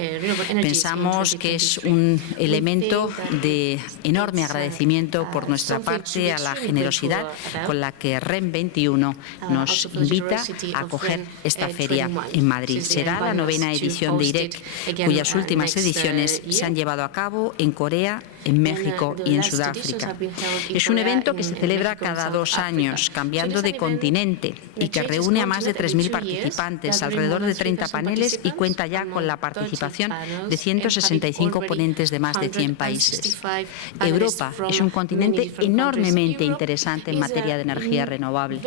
Pensamos que es un elemento de enorme agradecimiento por nuestra parte a la generosidad con la que REN21 nos invita a acoger esta feria en Madrid. Será la 9ª edición de IREC, cuyas últimas ediciones se han llevado a cabo en Corea, en México y en Sudáfrica. Es un evento que se celebra cada 2 años, cambiando de continente, y que reúne a más de 3.000 participantes, alrededor de 30 paneles, y cuenta ya con la participación de 165 ponentes de más de 100 países. Europa es un continente enormemente interesante en materia de energía renovable.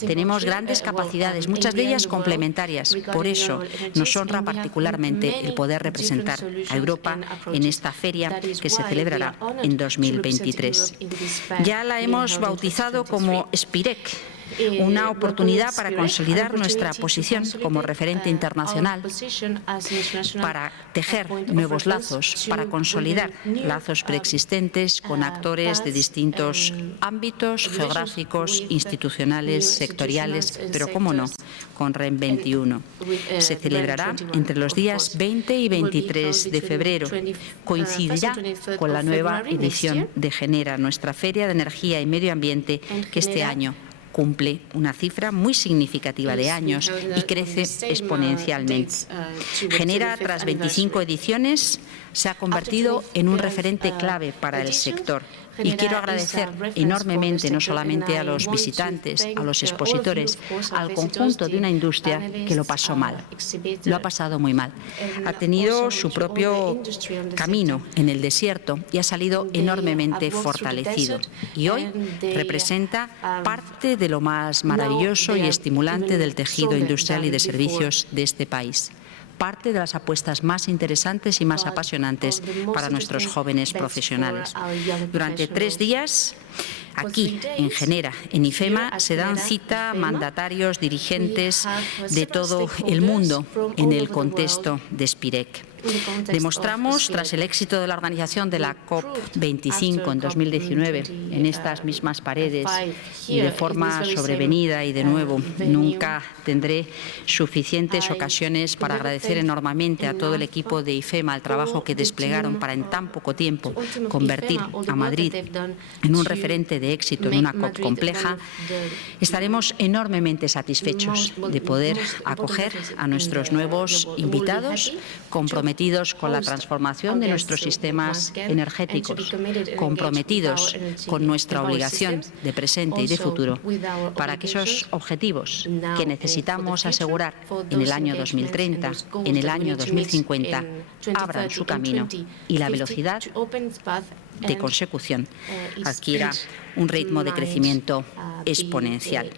Tenemos grandes capacidades, muchas de ellas complementarias. Por eso nos honra particularmente el poder representar a Europa en esta feria que se celebrará en 2023. Ya la hemos bautizado como SPIREC, una oportunidad para consolidar nuestra posición como referente internacional, para tejer nuevos lazos, para consolidar lazos preexistentes con actores de distintos ámbitos geográficos, institucionales, sectoriales, pero, cómo no, con REN21. Se celebrará entre los días 20 y 23 de febrero. Coincidirá con la nueva edición de Genera, nuestra Feria de Energía y Medio Ambiente, que este año cumple una cifra muy significativa de años y crece exponencialmente. Genera, tras 25 ediciones, se ha convertido en un referente clave para el sector. Y quiero agradecer enormemente no solamente a los visitantes, a los expositores, al conjunto de una industria que lo pasó mal, lo ha pasado muy mal. Ha tenido su propio camino en el desierto y ha salido enormemente fortalecido. Y hoy representa parte de lo más maravilloso y estimulante del tejido industrial y de servicios de este país. Parte de las apuestas más interesantes y más apasionantes para nuestros jóvenes profesionales. Durante 3 días, aquí, en Genera, en IFEMA, se dan cita mandatarios, dirigentes de todo el mundo en el contexto de SPIREC. Demostramos, tras el éxito de la organización de la COP25 en 2019, en estas mismas paredes, y de forma sobrevenida y de nuevo, nunca tendré suficientes ocasiones para agradecer enormemente a todo el equipo de IFEMA el trabajo que desplegaron para en tan poco tiempo convertir a Madrid en un referente de éxito en una COP compleja. Estaremos enormemente satisfechos de poder acoger a nuestros nuevos invitados, comprometidos con la transformación de nuestros sistemas energéticos, comprometidos con nuestra obligación de presente y de futuro, para que esos objetivos que necesitamos asegurar en el año 2030, en el año 2050, abran su camino y la velocidad de consecución adquiera un ritmo de crecimiento exponencial.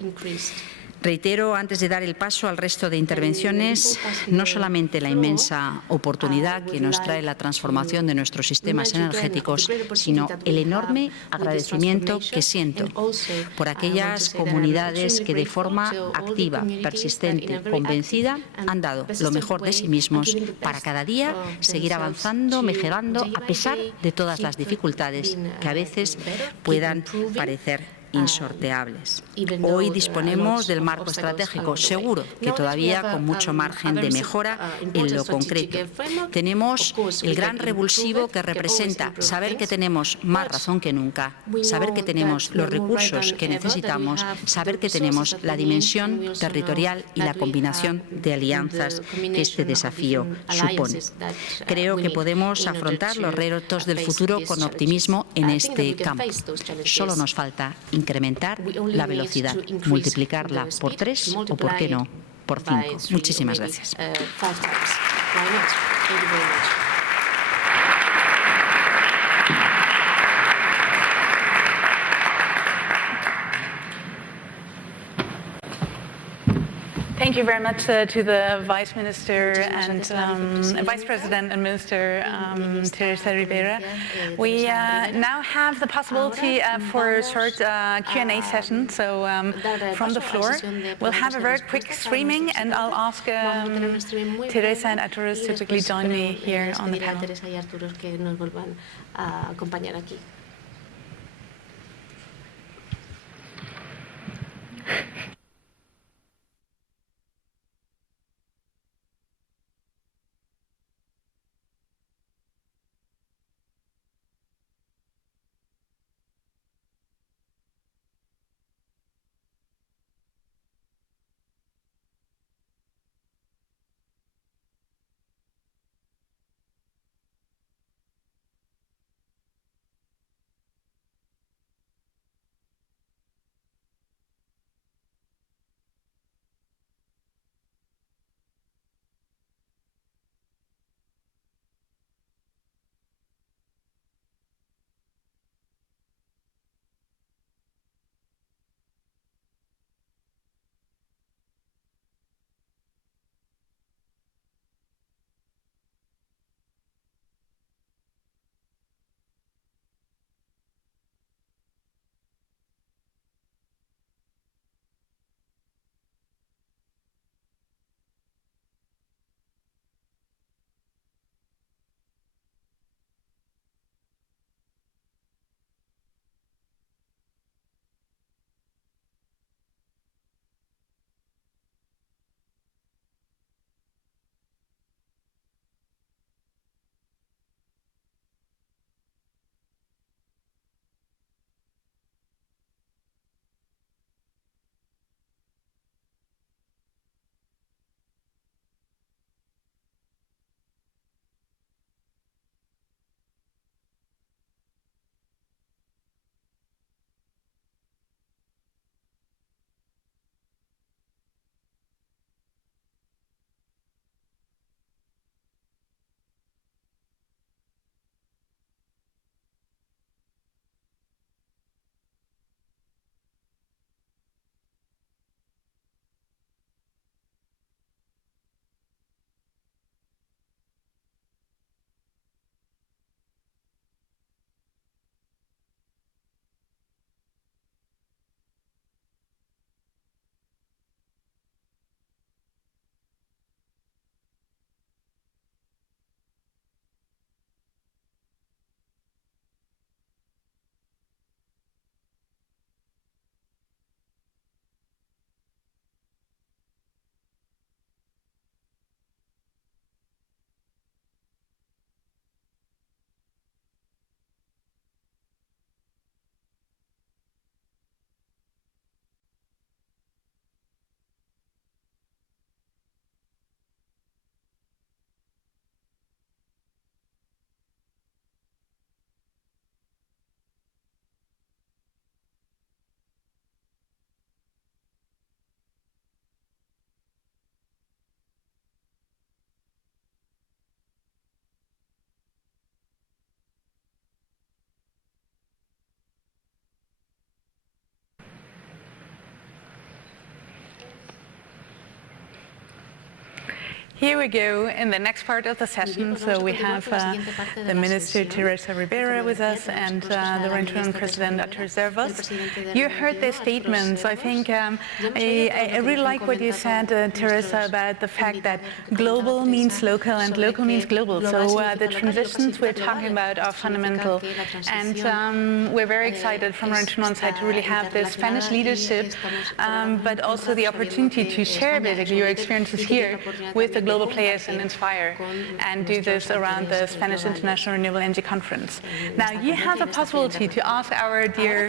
Reitero, antes de dar el paso al resto de intervenciones, no solamente la inmensa oportunidad que nos trae la transformación de nuestros sistemas energéticos, sino el enorme agradecimiento que siento por aquellas comunidades que de forma activa, persistente, convencida, han dado lo mejor de sí mismos para cada día seguir avanzando, mejorando, a pesar de todas las dificultades que a veces puedan parecer insorteables. Hoy disponemos del marco estratégico, seguro que todavía con mucho margen de mejora en lo concreto. Tenemos el gran revulsivo que representa saber que tenemos más razón que nunca, saber que tenemos los recursos que necesitamos, saber que tenemos la dimensión territorial y la combinación de alianzas que este desafío supone. Creo que podemos afrontar los retos del futuro con optimismo en este campo. Solo nos falta incrementar la velocidad, multiplicarla por 3 o, por qué no, por 5. Muchísimas gracias. Thank you very much to the Vice Minister and Vice President and Minister Teresa Ribera. We now have the possibility for a short Q&A session. So from the floor, we'll have a very quick streaming, and I'll ask Teresa and Arturo to quickly join me here on the panel. here we go in the next part of the session. So we have the Minister Teresa Ribera with us and the Renton President Teresa Ribera. You heard their statements. I think I really like what you said, Teresa, about the fact that global means local and local means global. So the transitions we're talking about are fundamental. And we're very excited from Renton's side to really have this Spanish leadership, but also the opportunity to share basically your experiences here with the global players and inspire and do this around the Spanish International Renewable Energy Conference. Now you have the possibility to ask our dear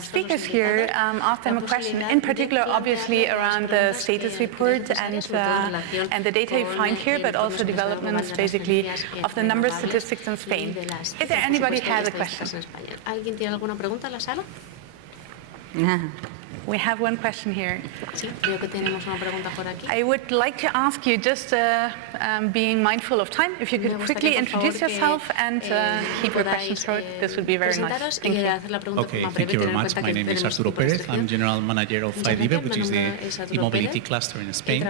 speakers here, ask them a question, in particular obviously around the status report and the data you find here, but also developments basically of the numbers statistics in Spain. Is there anybody who has a question? ¿Alguien tiene alguna pregunta en la sala? We have one question here. Sí, veo que tenemos una pregunta por aquí. I would like to ask you, just being mindful of time, if you could quickly introduce yourself and keep your questions short. This would be very nice. Thank you. Okay, thank you very much. My name is Arturo Pérez. I'm General Manager of IDIVE, which is the e-mobility cluster in Spain.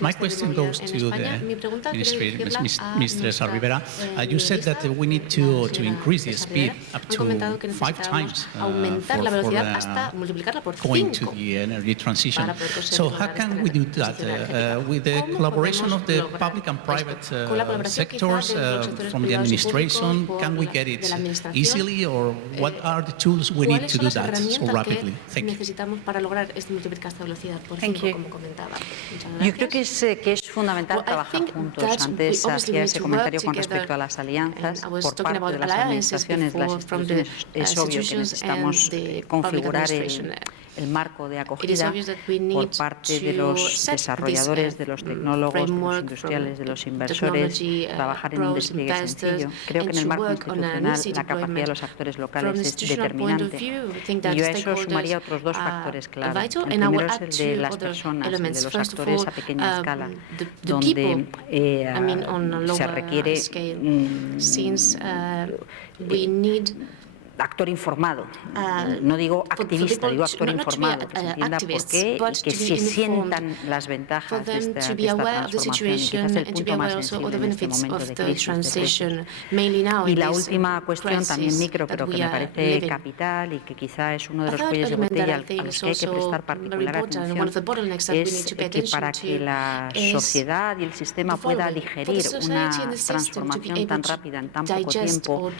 My question goes to the Ministry, Ms. Teresa Ribera. You said that we need to increase the speed up to 5 times for going to the energy transition. So how can we do that? With the collaboration of the public and private sectors from the administration, can we get it easily, or what are the tools we need to do that so rapidly? Thank you. Thank you. Yo creo que es fundamental trabajar juntos. Antes hacía ese comentario con respecto a las alianzas por parte de las administraciones, de las instituciones. Es obvio que necesitamos configurar el marco de acogida por parte de los desarrolladores, de los tecnólogos, de los industriales, de los inversores, trabajar en un despliegue sencillo. Creo que en el marco institucional la capacidad de los actores locales es determinante. Y yo a eso sumaría otros 2 factores clave. El primero es el de las personas, el de los actores a pequeña escala, donde se requiere actor informado, no digo activista, digo actor informado, que se entienda por qué y que se sientan las ventajas de esta transformación, y quizás el punto más sensible en este momento de crisis. Y la última cuestión, también micro, pero que me parece capital y que quizá es uno de los cuellos de botella a los que hay que prestar particular atención, es que para que la sociedad y el sistema pueda digerir una transformación tan rápida en tan poco tiempo,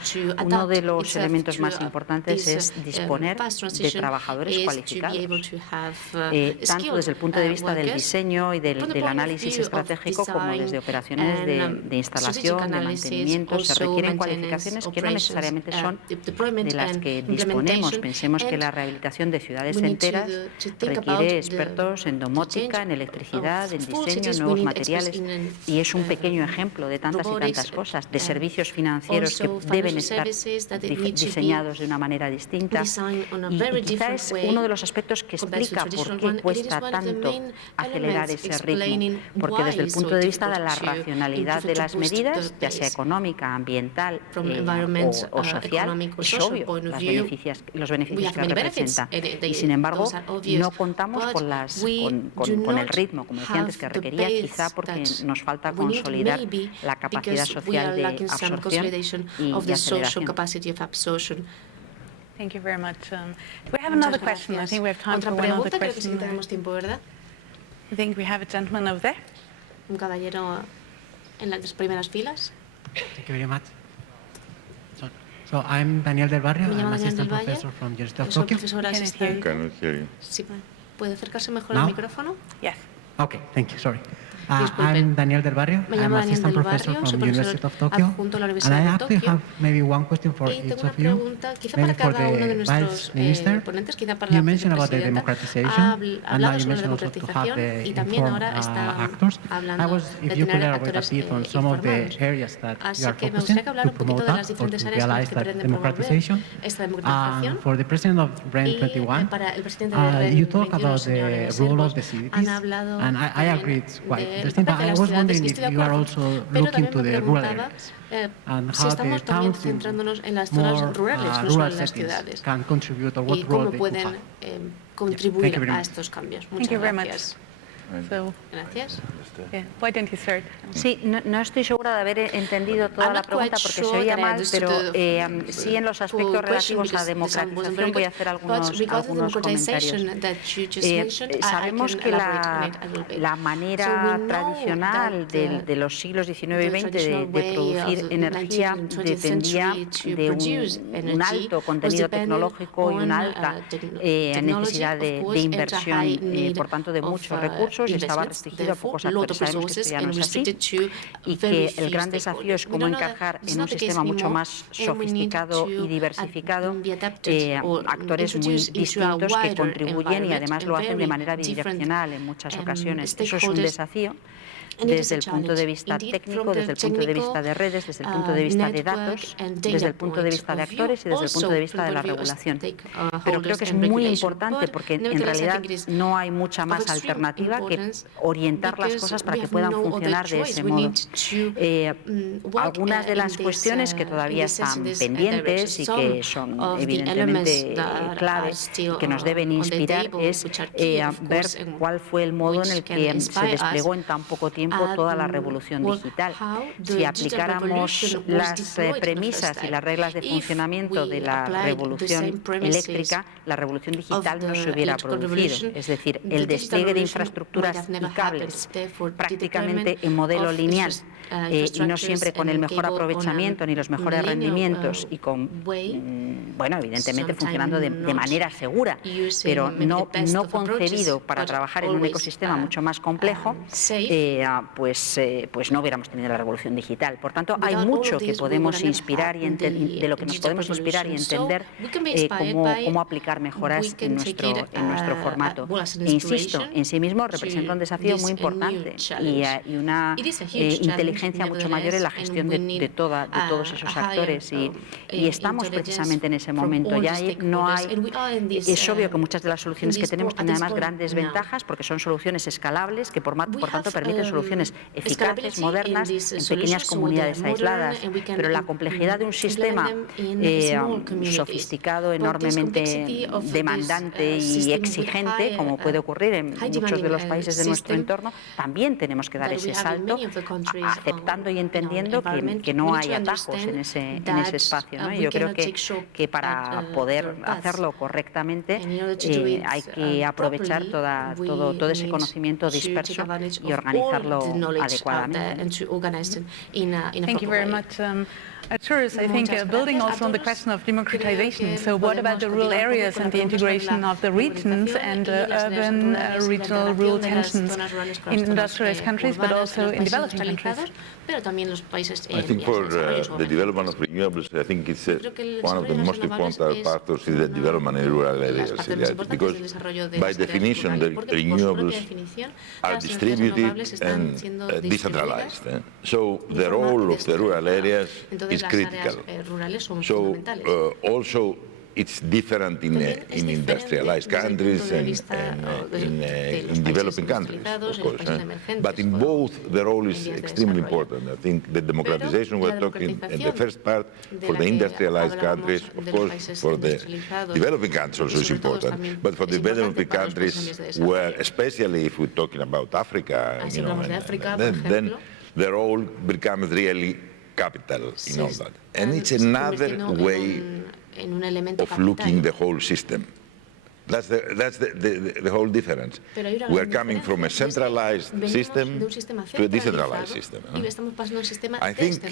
uno de los elementos más importantes es disponer de trabajadores cualificados, tanto desde el punto de vista del diseño y del análisis estratégico como desde operaciones de instalación, de mantenimiento. Se requieren cualificaciones que no necesariamente son de las que disponemos. Pensemos que la rehabilitación de ciudades enteras requiere expertos en domótica, en electricidad, en diseño, nuevos materiales, y es un pequeño ejemplo de tantas y tantas cosas, de servicios financieros que deben estar diseñados de una manera distinta, y quizás es uno de los aspectos que explica por qué cuesta tanto acelerar ese ritmo, porque desde el punto de vista de la racionalidad de las medidas, ya sea económica, ambiental o social, es obvio los beneficios que representa, y sin embargo no contamos con el ritmo, como decía antes, que requería, quizá porque nos falta consolidar la capacidad social de absorción y aceleración. Thank you very much. We have another question. I think we have time for one other question. I think we have a gentleman over there. Un caballero en las primeras filas. Thank you very much. So I'm Daniel del Barrio. I'm assistant professor from University of Tokyo. Cannot hear you. Sí, ¿puede acercarse mejor al micrófono? Yes. Okay, thank you. Sorry. I'm Daniel del Barrio. I'm assistant professor from University of Tokyo. And I actually have maybe one question for each of you, maybe for the Vice Minister. You mentioned about the democratization, and now you mentioned also to have the informed actors. I was, if you could elaborate a bit on some of the areas that you are focusing to promote that or to realize that democratization. For the President of REN21, you talk about the role of the cities, and I agree it's quite interesting, but I was wondering if you are also looking to the rural areas and how the towns in more rural settings can contribute, or what role they could have. Contribuir a estos cambios. Thank you very much. So, Gracias. yeah. Why don't you start? Sí, no estoy segura de haber entendido toda la pregunta porque se oía mal, pero sí en los aspectos relativos a democratización voy a hacer algunos comentarios. Sabemos que la manera tradicional de los siglos XIX y XX de producir energía dependía de un alto contenido tecnológico y una alta necesidad de inversión, por tanto de muchos recursos, y estaba restringido a pocos actores. Sabemos que esto ya no es así y que el gran desafío es cómo encajar en un sistema mucho más sofisticado y diversificado actores muy distintos que contribuyen y además lo hacen de manera bidireccional en muchas ocasiones. Eso es un desafío desde el punto de vista técnico, desde el punto de vista de redes, desde el punto de vista de datos, desde el punto de vista de actores y desde el punto de vista de la regulación. Pero creo que es muy importante porque en realidad no hay mucha más alternativa que orientar las cosas para que puedan funcionar de ese modo. Algunas de las cuestiones que todavía están pendientes y que son evidentemente claves y que nos deben inspirar es ver cuál fue el modo en el que se desplegó en tan poco tiempo toda la revolución digital. Si aplicáramos las premisas y las reglas de funcionamiento de la revolución eléctrica, la revolución digital no se hubiera producido. Es decir, el despliegue de infraestructuras y cables prácticamente en modelo lineal y no siempre con el mejor aprovechamiento ni los mejores rendimientos y con, bueno, evidentemente funcionando de manera segura, pero no concebido para trabajar en un ecosistema mucho más complejo, pues no hubiéramos tenido la revolución digital. Por tanto, hay mucho que podemos inspirar y de lo que nos podemos inspirar y entender cómo aplicar mejoras en nuestro formato. E insisto, en sí mismo representa un desafío muy importante y una inteligencia mucho mayor en la gestión de todos esos actores y estamos precisamente en ese momento. Ya no hay, es obvio que muchas de las soluciones que tenemos tienen además grandes ventajas porque son soluciones escalables que por tanto permiten soluciones eficaces, modernas, en pequeñas comunidades aisladas, pero la complejidad de un sistema sofisticado, enormemente demandante y exigente, como puede ocurrir en muchos de los países de nuestro entorno, también tenemos que dar ese salto, aceptando y entendiendo que no hay atajos en ese espacio, ¿no? Y yo creo que para poder hacerlo correctamente hay que aprovechar todo ese conocimiento disperso y organizarlo adecuadamente. Thank you very much. First, I think building also on the question of democratization, so what about the rural areas and the integration of the regions and urban, regional, rural tensions in industrialized countries, but also in developing countries? I think for the development of renewables, I think it's one of the most important factors is the development in rural areas, because by definition the renewables are distributed and decentralized. So the role of the rural areas is critical. So also it's different in industrialized countries and in developing countries, of course. But in both, the role is extremely important. I think the democratization we're talking in the first part for the industrialized countries, of course, for the developing countries also is important. But for the developing countries, where especially if we're talking about Africa, you know, then the role becomes really capital in all that. And it's another way of looking the whole system. That's the whole difference. We are coming from a centralized system to a decentralized system. I think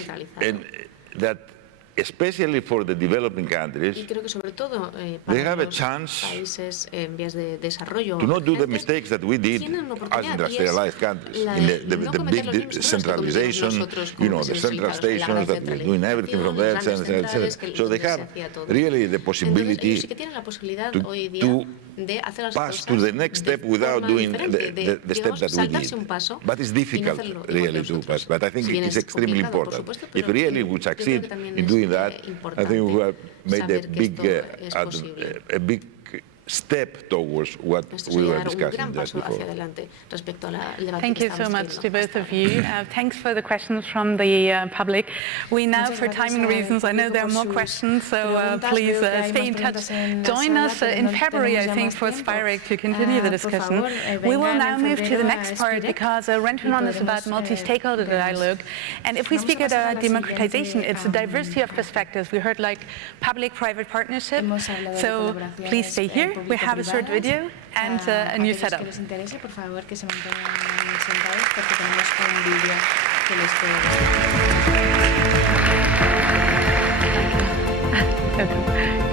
that especially for the developing countries, they have a chance to not do the mistakes that we did as industrialized countries in the big centralization, you know, the central stations that we're doing everything from there, so they have really the possibility to pass to the next step without doing the step that we did. But it's difficult really to pass, but I think it's extremely important. If really we succeed in doing that, I think we have made a big step towards what we were discussing just before. Thank you so much to both of you. Thanks for the questions from the public. We now, for timing reasons, I know there are more questions, so please stay in touch. Join us in February, I think, for Spirec to continue the discussion. We will now move to the next part because Renton is about multi-stakeholder dialogue. And if we speak about democratization, it's a diversity of perspectives. We heard like public-private partnership. So please stay here. We have a short video and a new setup.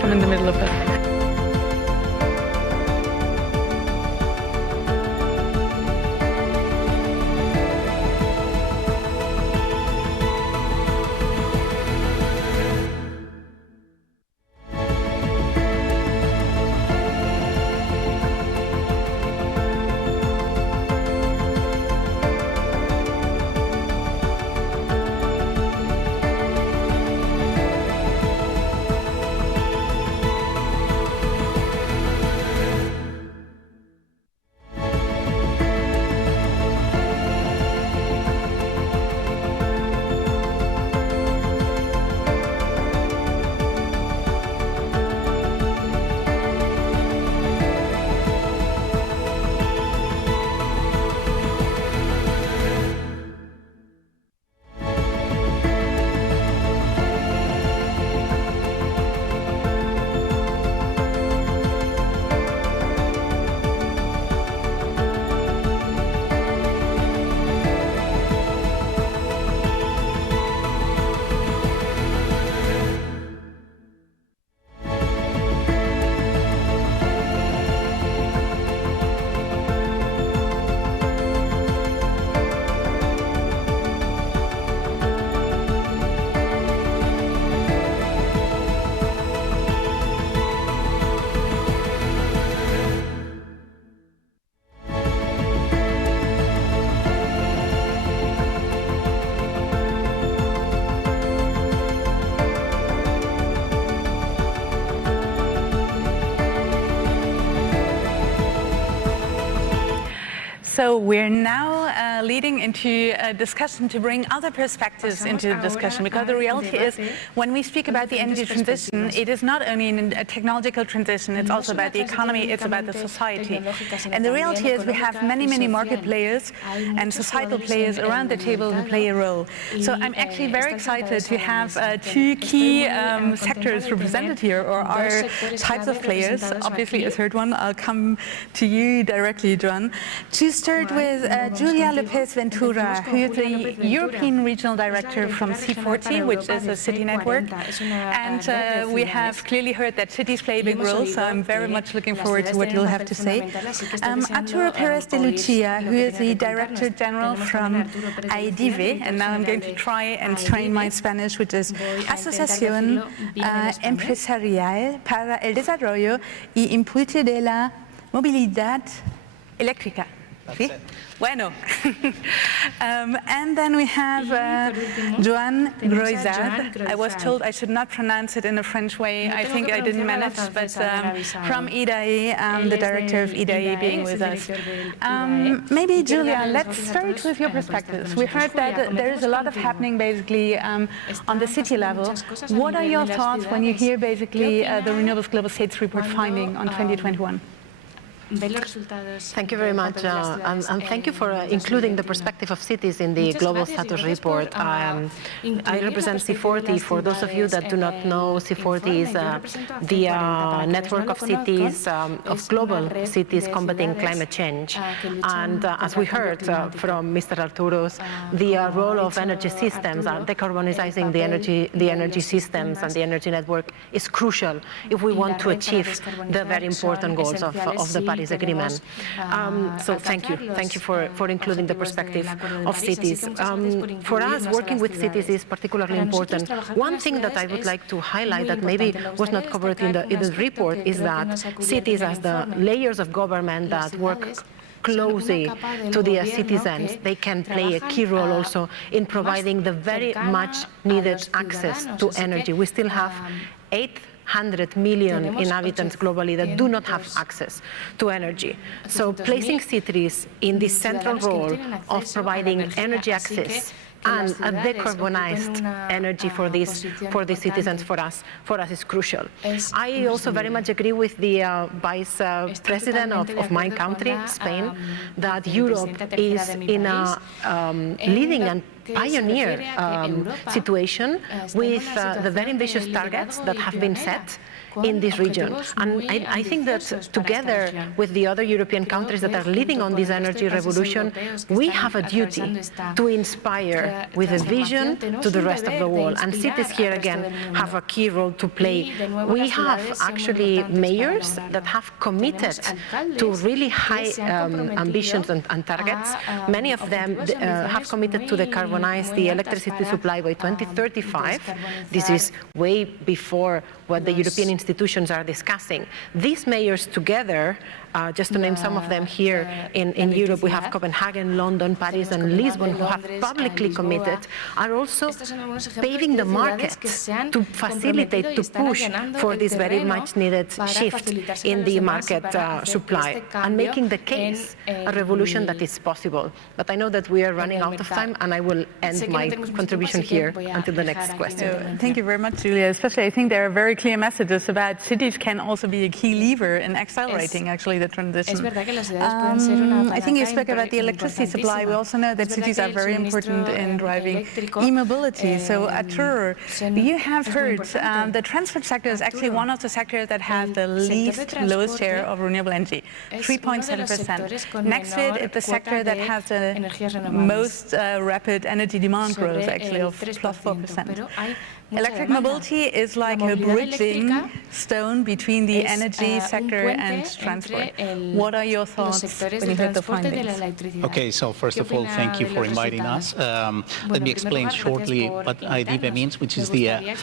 Come in the middle of it. So we're now leading into a discussion to bring other perspectives into the discussion, because the reality is when we speak about the energy transition, it is not only a technological transition, it's also about the economy, it's about the society. And the reality is we have many, many market players and societal players around the table who play a role. So I'm actually very excited to have two key sectors represented here, or our types of players. Obviously a third one, I'll come to you directly, Joan. To start with Julia Lopez Ventura, who is the European Regional Director from C40, which is a city network. And we have clearly heard that cities play a big role, so I'm very much looking forward to what you'll have to say. Arturo Perez de Lucia, who is the Director General from AIDIVE, and now I'm going to try and train my Spanish, which is Asociación Empresarial para el Desarrollo y Impulso de la Movilidad Eléctrica. ¿Sí? Bueno. And then we have Joan Groizard. I was told I should not pronounce it in a French way. I think I didn't manage, but from IDAE, the director of IDAE being with us. Maybe, Julia, let's start with your perspectives. We heard that there is a lot of happening basically on the city level. What are your thoughts when you hear basically the Renewables Global States Report finding on 2021? Thank you very much, and thank you for including the perspective of cities in the Global Status Report. I represent C40. For those of you that do not know, C40 is the network of cities, of global cities combating climate change. And as we heard from Mr. Arturos, the role of energy systems, decarbonizing the energy systems and the energy network is crucial if we want to achieve the very important goals of the Paris Agreement. So thank you for including the perspective of cities. For us, working with cities is particularly important. One thing that I would like to highlight that maybe was not covered in the report is that cities, as the layers of government that work closely to the citizens, they can play a key role also in providing the very much needed access to energy. We still have 8 100 million inhabitants globally that do not have access to energy. So placing cities in the central role of providing energy access and a decarbonized energy for these citizens, for us is crucial. I also very much agree with the Vice President of my country, Spain, that Europe is in a leading and pioneer situation with the very ambitious targets that have been set in this region. And I think that together with the other European countries that are leading on this energy revolution, we have a duty to inspire with a vision to the rest of the world. And cities here again have a key role to play. We have actually mayors that have committed to really high ambitions and targets. Many of them have committed to decarbonize the electricity supply by 2035. This is way before what the European institutions are discussing. These mayors together, just to name some of them here in Europe, we have Copenhagen, London, Paris and Lisbon, who have publicly committed, are also paving the market to facilitate, to push for this very much needed shift in the market supply and making the case a revolution that is possible. But I know that we are running out of time and I will end my contribution here until the next question. Thank you very much, Julia. Especially I think there are very clear messages about cities can also be a key lever in accelerating actually the transition. I think you spoke about the electricity supply. We also know that cities are very important in driving e-mobility. So Arturo, you have heard the transport sector is actually one of the sectors that has the lowest share of renewable energy, 3.7%. Next to it, it's the sector that has the most rapid energy demand growth, actually, of plus 4%. Electric mobility is like a bridging stone between the energy sector and transport. What are your thoughts when you heard the findings? Okay, so first of all, thank you for inviting us. Let me explain shortly what IDIVE means, which is the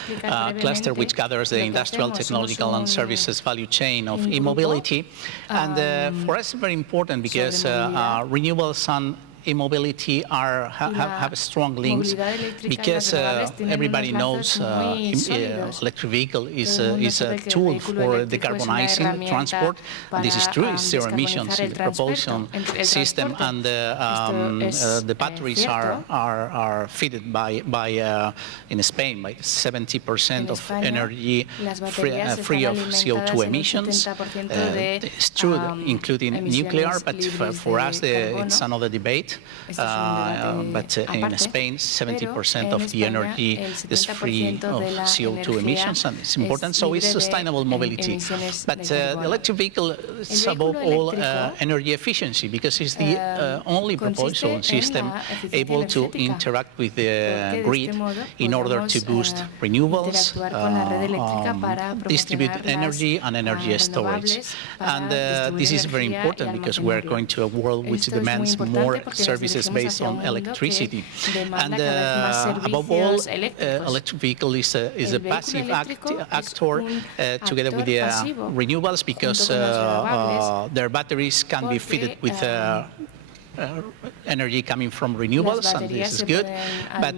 cluster which gathers the industrial, technological and services value chain of e-mobility. And for us, it's very important because renewables and e-mobility have strong links because everybody knows electric vehicle is a tool for decarbonizing transport. And this is true, it's zero emissions in the propulsion system, and the batteries are fitted by in Spain by 70% of energy free of CO2 emissions. It's true, including nuclear, but for us it's another debate. But in Spain, 70% of the energy is free of CO2 emissions, and it's important. So it's sustainable mobility. But the electric vehicle is above all energy efficiency because it's the only propulsion system able to interact with the grid in order to boost renewables, distribute energy and energy storage. And this is very important because we're going to a world which demands more services based on electricity. And above all, electric vehicle is a passive actor together with the renewables because their batteries can be fitted with energy coming from renewables, and this is good, but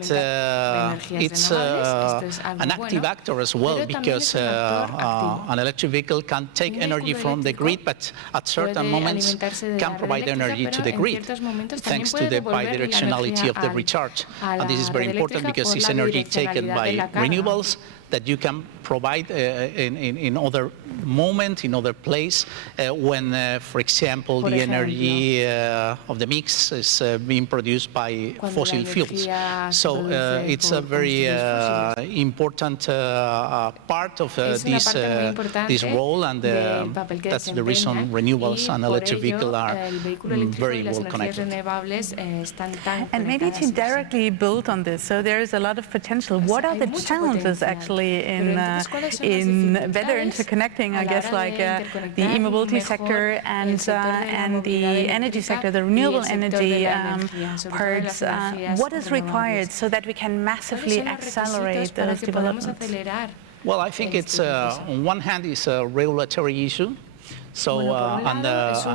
it's an active actor as well because an electric vehicle can take energy from the grid, but at certain moments can provide energy to the grid thanks to the bidirectionality of the recharge. And this is very important because it's energy taken by renewables that you can provide in other moment, in other place, when, for example, the energy of the mix is being produced by fossil fuels. So it's a very important part of this role, and that's the reason renewables and electric vehicles are very well connected. And maybe to directly build on this, so there is a lot of potential. What are the challenges actually in better interconnecting, I guess, like the e-mobility sector and the energy sector, the renewable energy parts? What is required so that we can massively accelerate those developments? Well, I think it's, on one hand, it's a regulatory issue. So,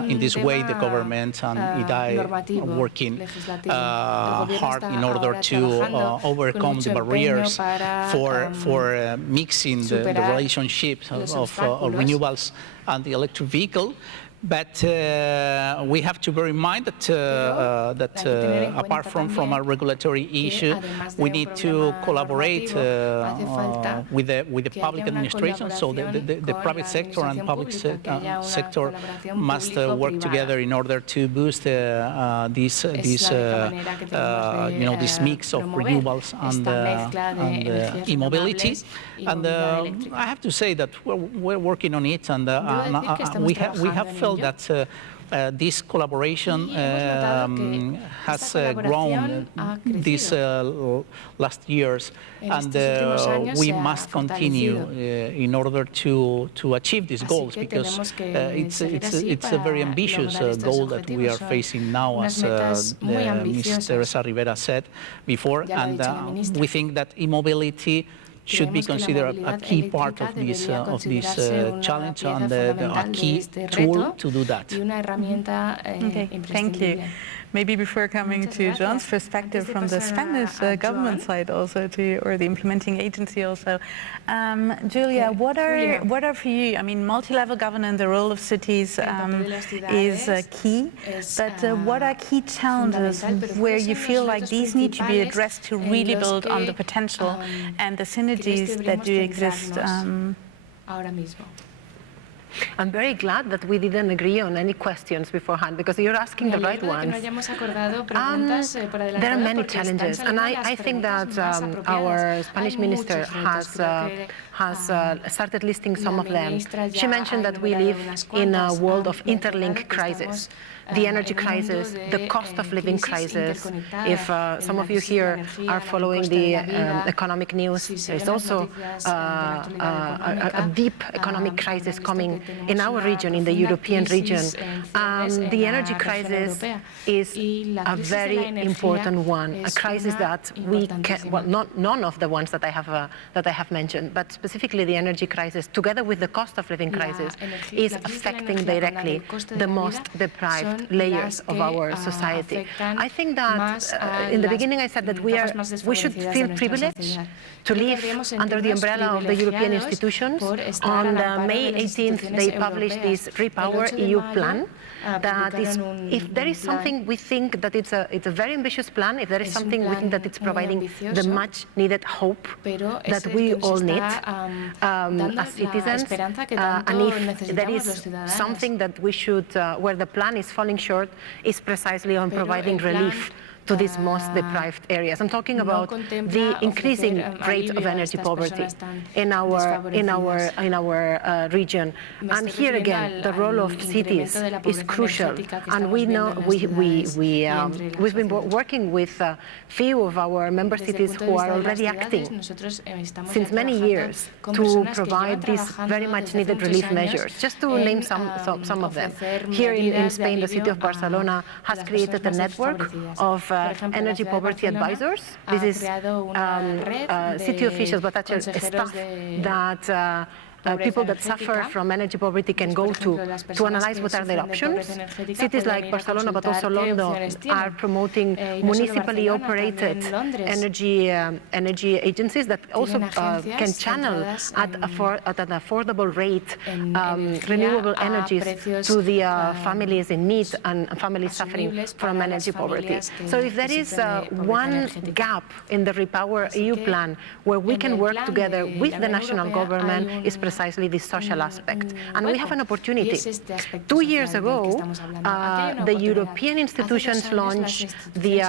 in this way, the government and IDAE are working hard in order to overcome the barriers for mixing the relationship of renewables and the electric vehicle. But we have to bear in mind that, apart from a regulatory issue, we need to collaborate with the public administration. So the private sector and public sector must work together in order to boost this mix of renewables and e-mobility. And I have to say that we're working on it, and we have felt that this collaboration has grown these last years, and we must continue in order to achieve these goals, because it's a very ambitious goal that we are facing now, as Ms. Teresa Ribera said before, and we think that e-mobility should be considered a key part of this challenge and a key tool to do that. Okay, thank you. Maybe before coming to John's perspective from the Spanish government side also, or the implementing agency also, Julia, what are for you? I mean, multi-level governance, the role of cities is key, but what are key challenges where you feel like these need to be addressed to really build on the potential and the synergies that do exist? I'm very glad that we didn't agree on any questions beforehand, because you're asking the right ones. There are many challenges, and I think that our Spanish minister has started listing some of them. She mentioned that we live in a world of interlinked crises. The energy crisis, the cost of living crisis. If some of you here are following the economic news, there's also a deep economic crisis coming in our region, in the European region. The energy crisis is a very important one, a crisis that we can, well, none of the ones that I have mentioned, but specifically the energy crisis, together with the cost of living crisis, is affecting directly the most deprived layers of our society. I think that in the beginning I said that we should feel privileged to live under the umbrella of the European institutions. On May 18th, they published this Repower EU plan. That is, if there is something we think that it's a very ambitious plan, if there is something we think that it's providing the much needed hope that we all need as citizens, and if there is something that we should, where the plan is falling short, is precisely on providing relief to these most deprived areas. I'm talking about the increasing rate of energy poverty in our region. And here again, the role of cities is crucial. And we know we've been working with a few of our member cities who are already acting since many years to provide these very much needed relief measures. Just to name some of them. Here in Spain, the city of Barcelona has created a network of energy poverty advisors. This is city officials, but actually staff that people that suffer from energy poverty can go to analyze what are their options. Cities like Barcelona, but also London, are promoting municipally operated energy agencies that also can channel at an affordable rate renewable energies to the families in need and families suffering from energy poverty. So if there is one gap in the Repower EU plan where we can work together with the national government, is precisely this social aspect. And we have an opportunity. 2 years ago, the European institutions launched the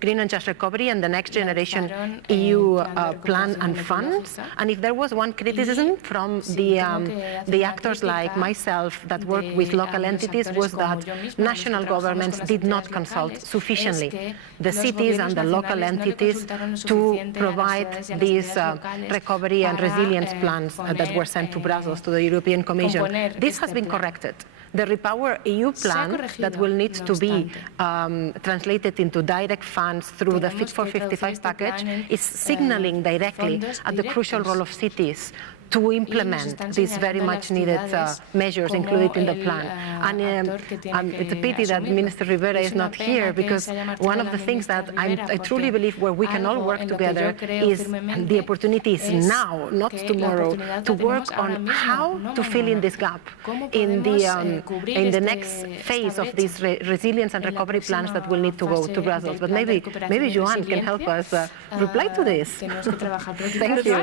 Green and Just Recovery and the Next Generation EU plan and funds. And if there was one criticism from the actors like myself that work with local entities, was that national governments did not consult sufficiently the cities and the local entities to provide these recovery and resilience plans that were sent to Brussels, to the European Commission. This has been corrected. The Repower EU plan that will need to be translated into direct funds through the Fit for 55 package is signaling directly at the crucial role of cities to implement these very much needed measures included in the plan. And it's a pity that Minister Ribera is not here, because one of the things that I truly believe where we can all work together is the opportunity is now, not tomorrow, to work on how to fill in this gap in the next phase of these resilience and recovery plans that will need to go to Brussels. But maybe Joan can help us reply to this. Thank you.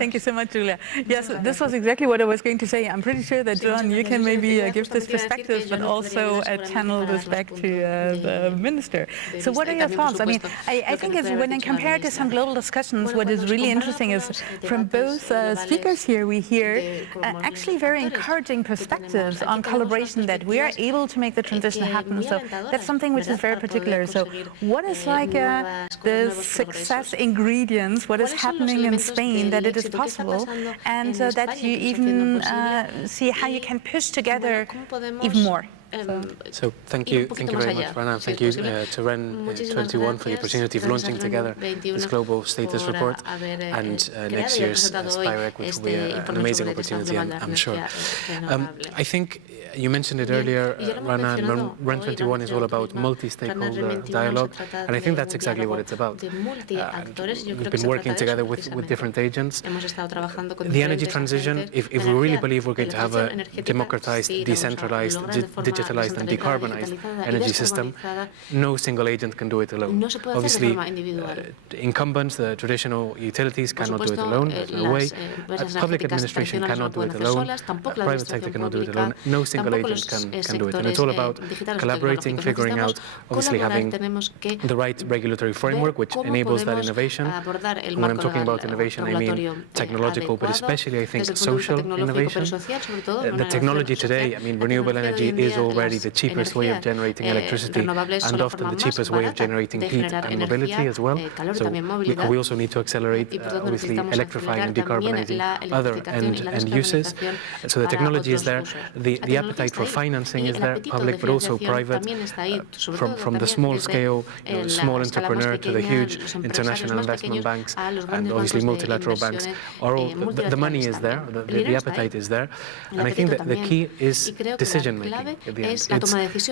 Thank you so much, Julia. Yes, this was exactly what I was going to say. I'm pretty sure that, Joan, you can maybe give this perspective, but also channel this back to the Minister. So what are your thoughts? I mean, I think when I compare to some global discussions, what is really interesting is from both speakers here, we hear actually very encouraging perspectives on collaboration, that we are able to make the transition happen. So that's something which is very particular. So what is like the success ingredients, what is happening in Spain, that it is possible, and that you even see how you can push together even more? So thank you very much, Rana, and thank you to REN21 for the opportunity of launching together this global status report, and next year's SPIREC, which will be an amazing opportunity, I'm sure. I think you mentioned it earlier, Rana, REN21 is all about multi-stakeholder dialogue, and I think that's exactly what it's about. We've been working together with different agents. The energy transition, if we really believe we're going to have a democratized, decentralized, digitalized and decarbonized energy system, no single agent can do it alone. Obviously, incumbents, the traditional utilities cannot do it alone, there's no way. Public administration cannot do it alone, private sector cannot do it alone, no single agent can do it. And it's all about collaborating, figuring out, obviously having the right regulatory framework which enables that innovation. And when I'm talking about innovation, I mean technological, but especially I think social innovation. The technology today, I mean, renewable energy is already the cheapest way of generating electricity, and often the cheapest way of generating heat and mobility as well. So we also need to accelerate, obviously, electrifying and decarbonizing other end uses. So the technology is there, the appetite for financing is there, public but also private, from the small scale, small entrepreneur to the huge international investment banks and obviously multilateral banks. Are all, the money is there, the appetite is there, and I think that the key is decision making at the end.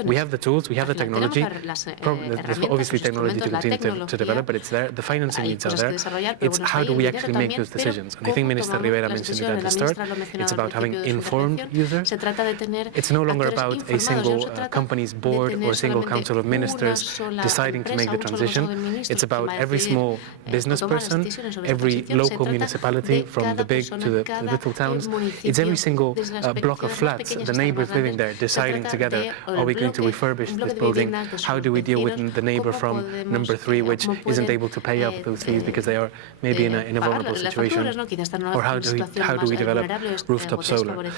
We have the tools, we have the technology, there's obviously technology to continue to develop, but it's there, the financing needs are there. It's how do we actually make those decisions? And I think Minister Ribera mentioned it at the start, it's about having informed users. It's no longer about a single company's board or a single council of ministers deciding to make the transition. It's about every small business person, every local municipality, from the big to the little towns. It's every single block of flats, the neighbors living there, deciding together, are we going to refurbish this building? How do we deal with the neighbor from number 3, which isn't able to pay up those fees because they are maybe in a vulnerable situation? Or how do we develop rooftop solar?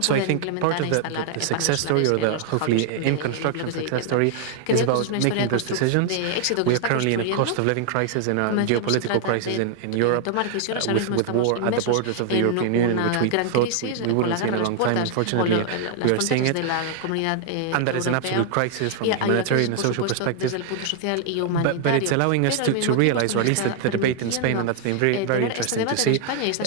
So I think part of the success story, or the hopefully in construction success story, is about making those decisions. We are currently in a cost of living crisis, in a geopolitical crisis in Europe, with war at the borders of the European Union, which we thought we wouldn't see in a long time. Unfortunately, we are seeing it, and that is an absolute crisis from a humanitarian and social perspective. But it's allowing us to realize, or at least the debate in Spain, and that's been very interesting to see,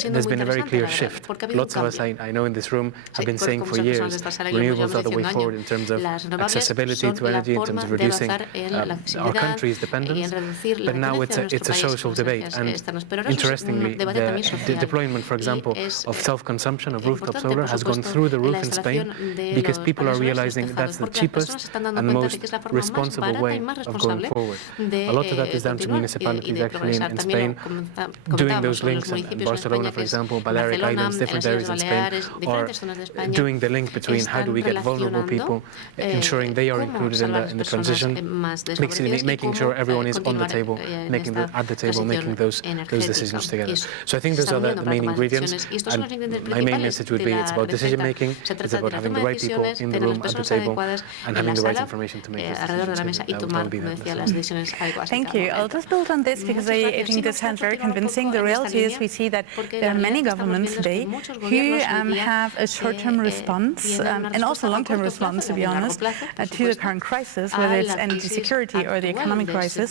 there's been a very clear shift. Lots of us, I know in this room, have been saying for years, renewables are the way forward in terms of accessibility to energy, in terms of reducing our country's dependence. But now it's a social debate, and interestingly, the deployment, for example, of self-consumption of rooftop solar has gone through the roof in Spain, because people are realizing that's the cheapest and most responsible way of going forward. A lot of that is down to municipalities actually in Spain doing those links, in Barcelona, for example, Balearic Islands, different areas in Spain, or doing the link between how do we get vulnerable people, ensuring they are included in the transition, making sure everyone is on the table, making those decisions together. So I think those are the main ingredients, and my main message would be it's about decision making, it's about having the right people in the room, at the table, and having the right information to make this decision. Thank you. I'll just build on this because I think this sounds very convincing. The reality is we see that there are many governments today who have a short-term response and also long-term response, to be honest, to the current crisis, whether it's energy security or the economic crisis,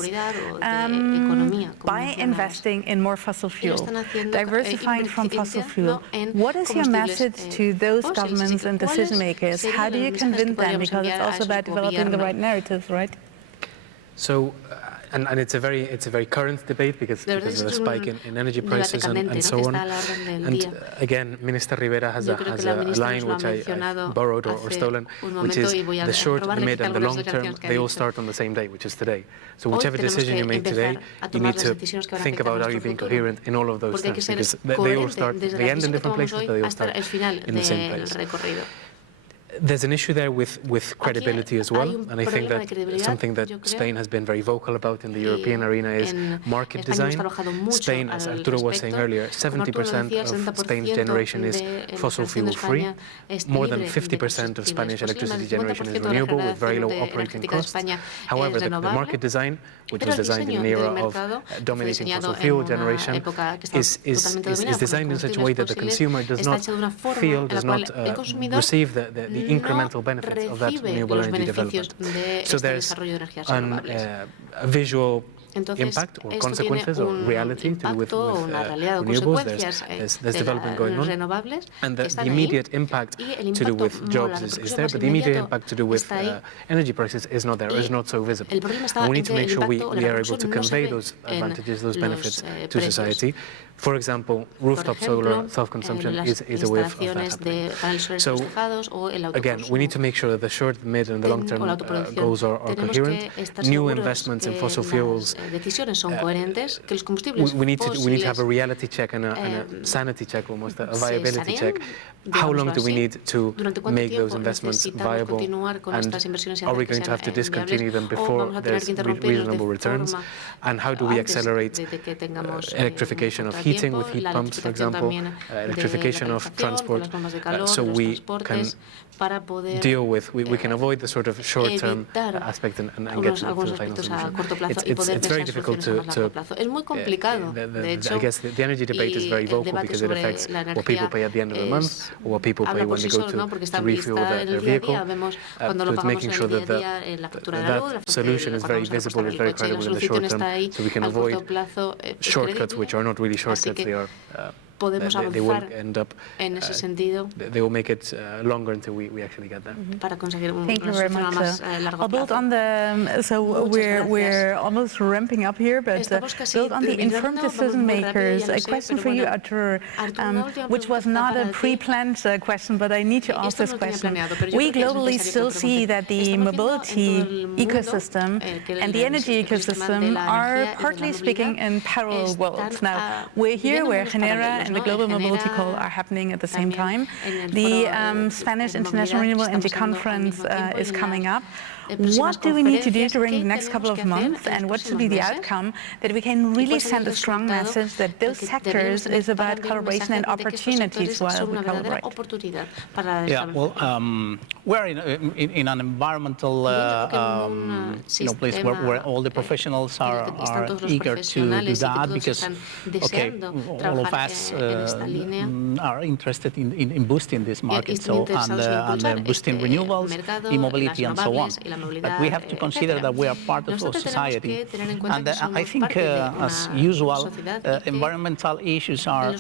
by investing in more fossil fuel, diversifying from fossil fuel. What is your message to those governments and decision makers? How do you convince them? Because it's also about developing the right narratives, right? So, and it's a very current debate because of the spike in energy prices and so on. And again, Minister Ribera has a line which I borrowed or stolen, which is the short, the mid, and the long term. They all start on the same day, which is today. So whichever decision you make today, you need to think about are you being coherent in all of those terms, because they all start. They end in different places, but they all start in the same place. There's an issue there with credibility as well, and I think that something that Spain has been very vocal about in the European arena is market design. Spain, as Arturo was saying earlier, 70% of Spain's generation is fossil fuel free. More than 50% of Spanish electricity generation is renewable with very low operating costs. However, the market design, which was designed in an era of dominating fossil fuel generation, is designed in such a way that the consumer does not feel, does not receive the incremental benefits of that renewable energy development. So there's a visual impact or consequences or reality to do with renewables. There's development going on, and the immediate impact to do with jobs is there, but the immediate impact to do with energy prices is not there, is not so visible. And we need to make sure we are able to convey those advantages, those benefits to society. For example, rooftop solar self-consumption is a way of that happening. So again, we need to make sure that the short, mid, and the long-term goals are coherent. New investments in fossil fuels. We need to have a reality check and a sanity check, almost a viability check. How long do we need to make those investments viable, and are we going to have to discontinue them before there's reasonable returns? And how do we accelerate electrification of heating with heat pumps, for example, electrification of transport, so we can deal with, we can avoid the sort of short-term aspect and get to the final solution. It's very difficult to I guess the energy debate is very vocal because it affects what people pay at the end of the month, or what people pay when they go to refuel their vehicle. So it's making sure that that solution is very visible, is very credible in the short term, so we can avoid shortcuts which are not really shortcuts. They will end up, they will make it longer until we actually get there. Thank you very much. I'll build on the, so we're almost ramping up here, but build on the informed decision makers. A question for you, Arturo, which was not a pre-planned question, but I need to ask this question. We globally still see that the mobility ecosystem and the energy ecosystem are partly speaking in parallel worlds. Now, we're here where Genera and the Global Mobility Call are happening at the same time. The Spanish International Renewable Energy Conference is coming up. What do we need to do during the next couple of months, and what should be the outcome that we can really send a strong message that those sectors is about collaboration and opportunities while we collaborate? Yeah, well, we're in an environmental place where all the professionals are eager to do that, because all of us are interested in boosting this market, so and boosting renewables, e-mobility, and so on. But we have to consider that we are part of a society, and I think, as usual, environmental issues are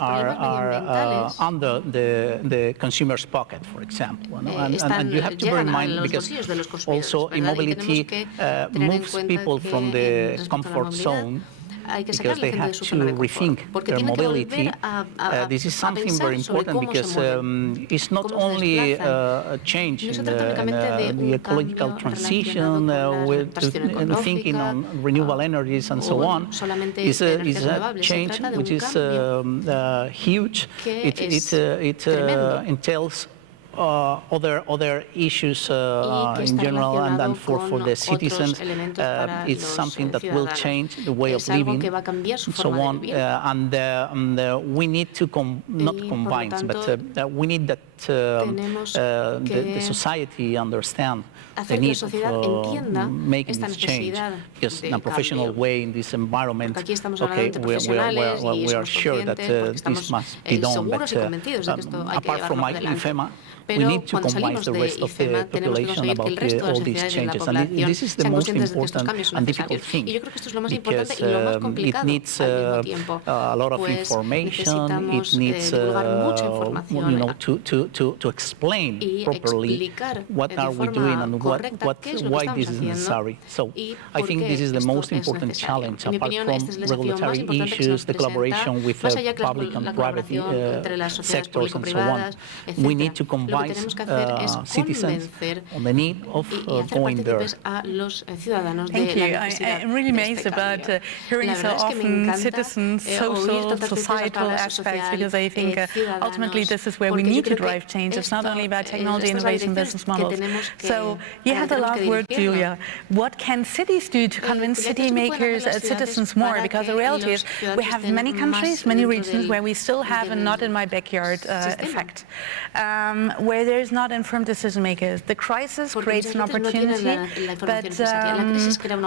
under the consumer's pocket, for example. And you have to bear in mind, because also e-mobility moves people from the comfort zone, because they have to rethink their mobility. This is something very important, because it's not only a change in the ecological transition with thinking on renewable energies and so on. It's a change which is huge. It entails other issues in general, and for the citizens, it's something that will change the way of living, and so on. And we need to not combine, but we need that the society understand the need of making this change, because in a professional way in this environment, okay, we are sure that this must be done, but apart from IFEMA, we need to convince the rest of the population about all these changes. And this is the most important and difficult thing, because it needs a lot of information, it needs to explain properly what are we doing and why this is necessary. So I think this is the most important challenge, apart from regulatory issues, the collaboration with public and private sectors and so on. We need to combine citizens on the need of going there. Thank you. I'm really amazed about hearing so often citizens, social, societal aspects, because I think ultimately this is where we need to drive change. It's not only about technology, innovation, business models. So you have the last word, Julia. What can cities do to convince city makers, citizens more? Because the reality is we have many countries, many regions where we still have a not in my backyard effect, where there's not informed decision makers. The crisis creates an opportunity, but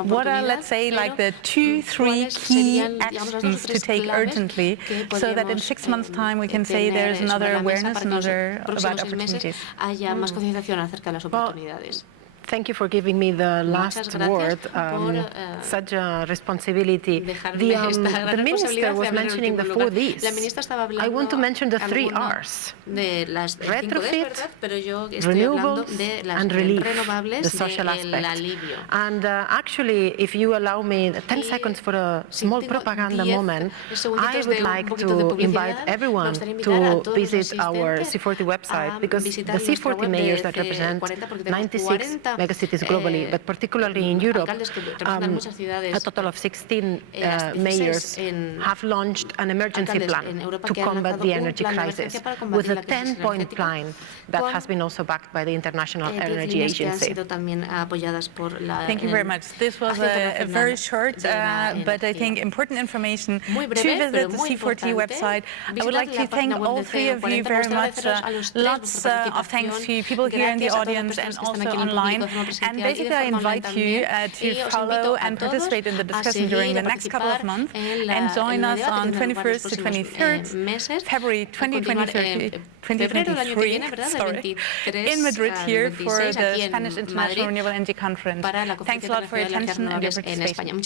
what are, let's say, like the 2-3 key actions to take urgently, so that in 6 months' time we can say there's another awareness, another about opportunities? Thank you for giving me the last word. Such a responsibility. The minister was mentioning the 4 Ds. I want to mention the 3 Rs. Retrofit, renewables, and relief, the social aspect. And actually, if you allow me 10 seconds for a small propaganda moment, I would like to invite everyone to visit our C40 website, because the C40 mayors that represent 96 megacities globally, but particularly in Europe, a total of 16 mayors have launched an emergency plan to combat the energy crisis, with a 10-point plan that has been also backed by the International Energy Agency. Thank you very much. This was a very short, but I think important information to visit the C40 website. I would like to thank all 3 of you very much. Lots of thanks to people here in the audience and also online. And basically, I invite you to follow and participate in the discussion during the next couple of months, and join us on 21st to 23rd February 2023 in Madrid here for the Spanish International Renewable Energy Conference. Thanks a lot for your attention and your participation.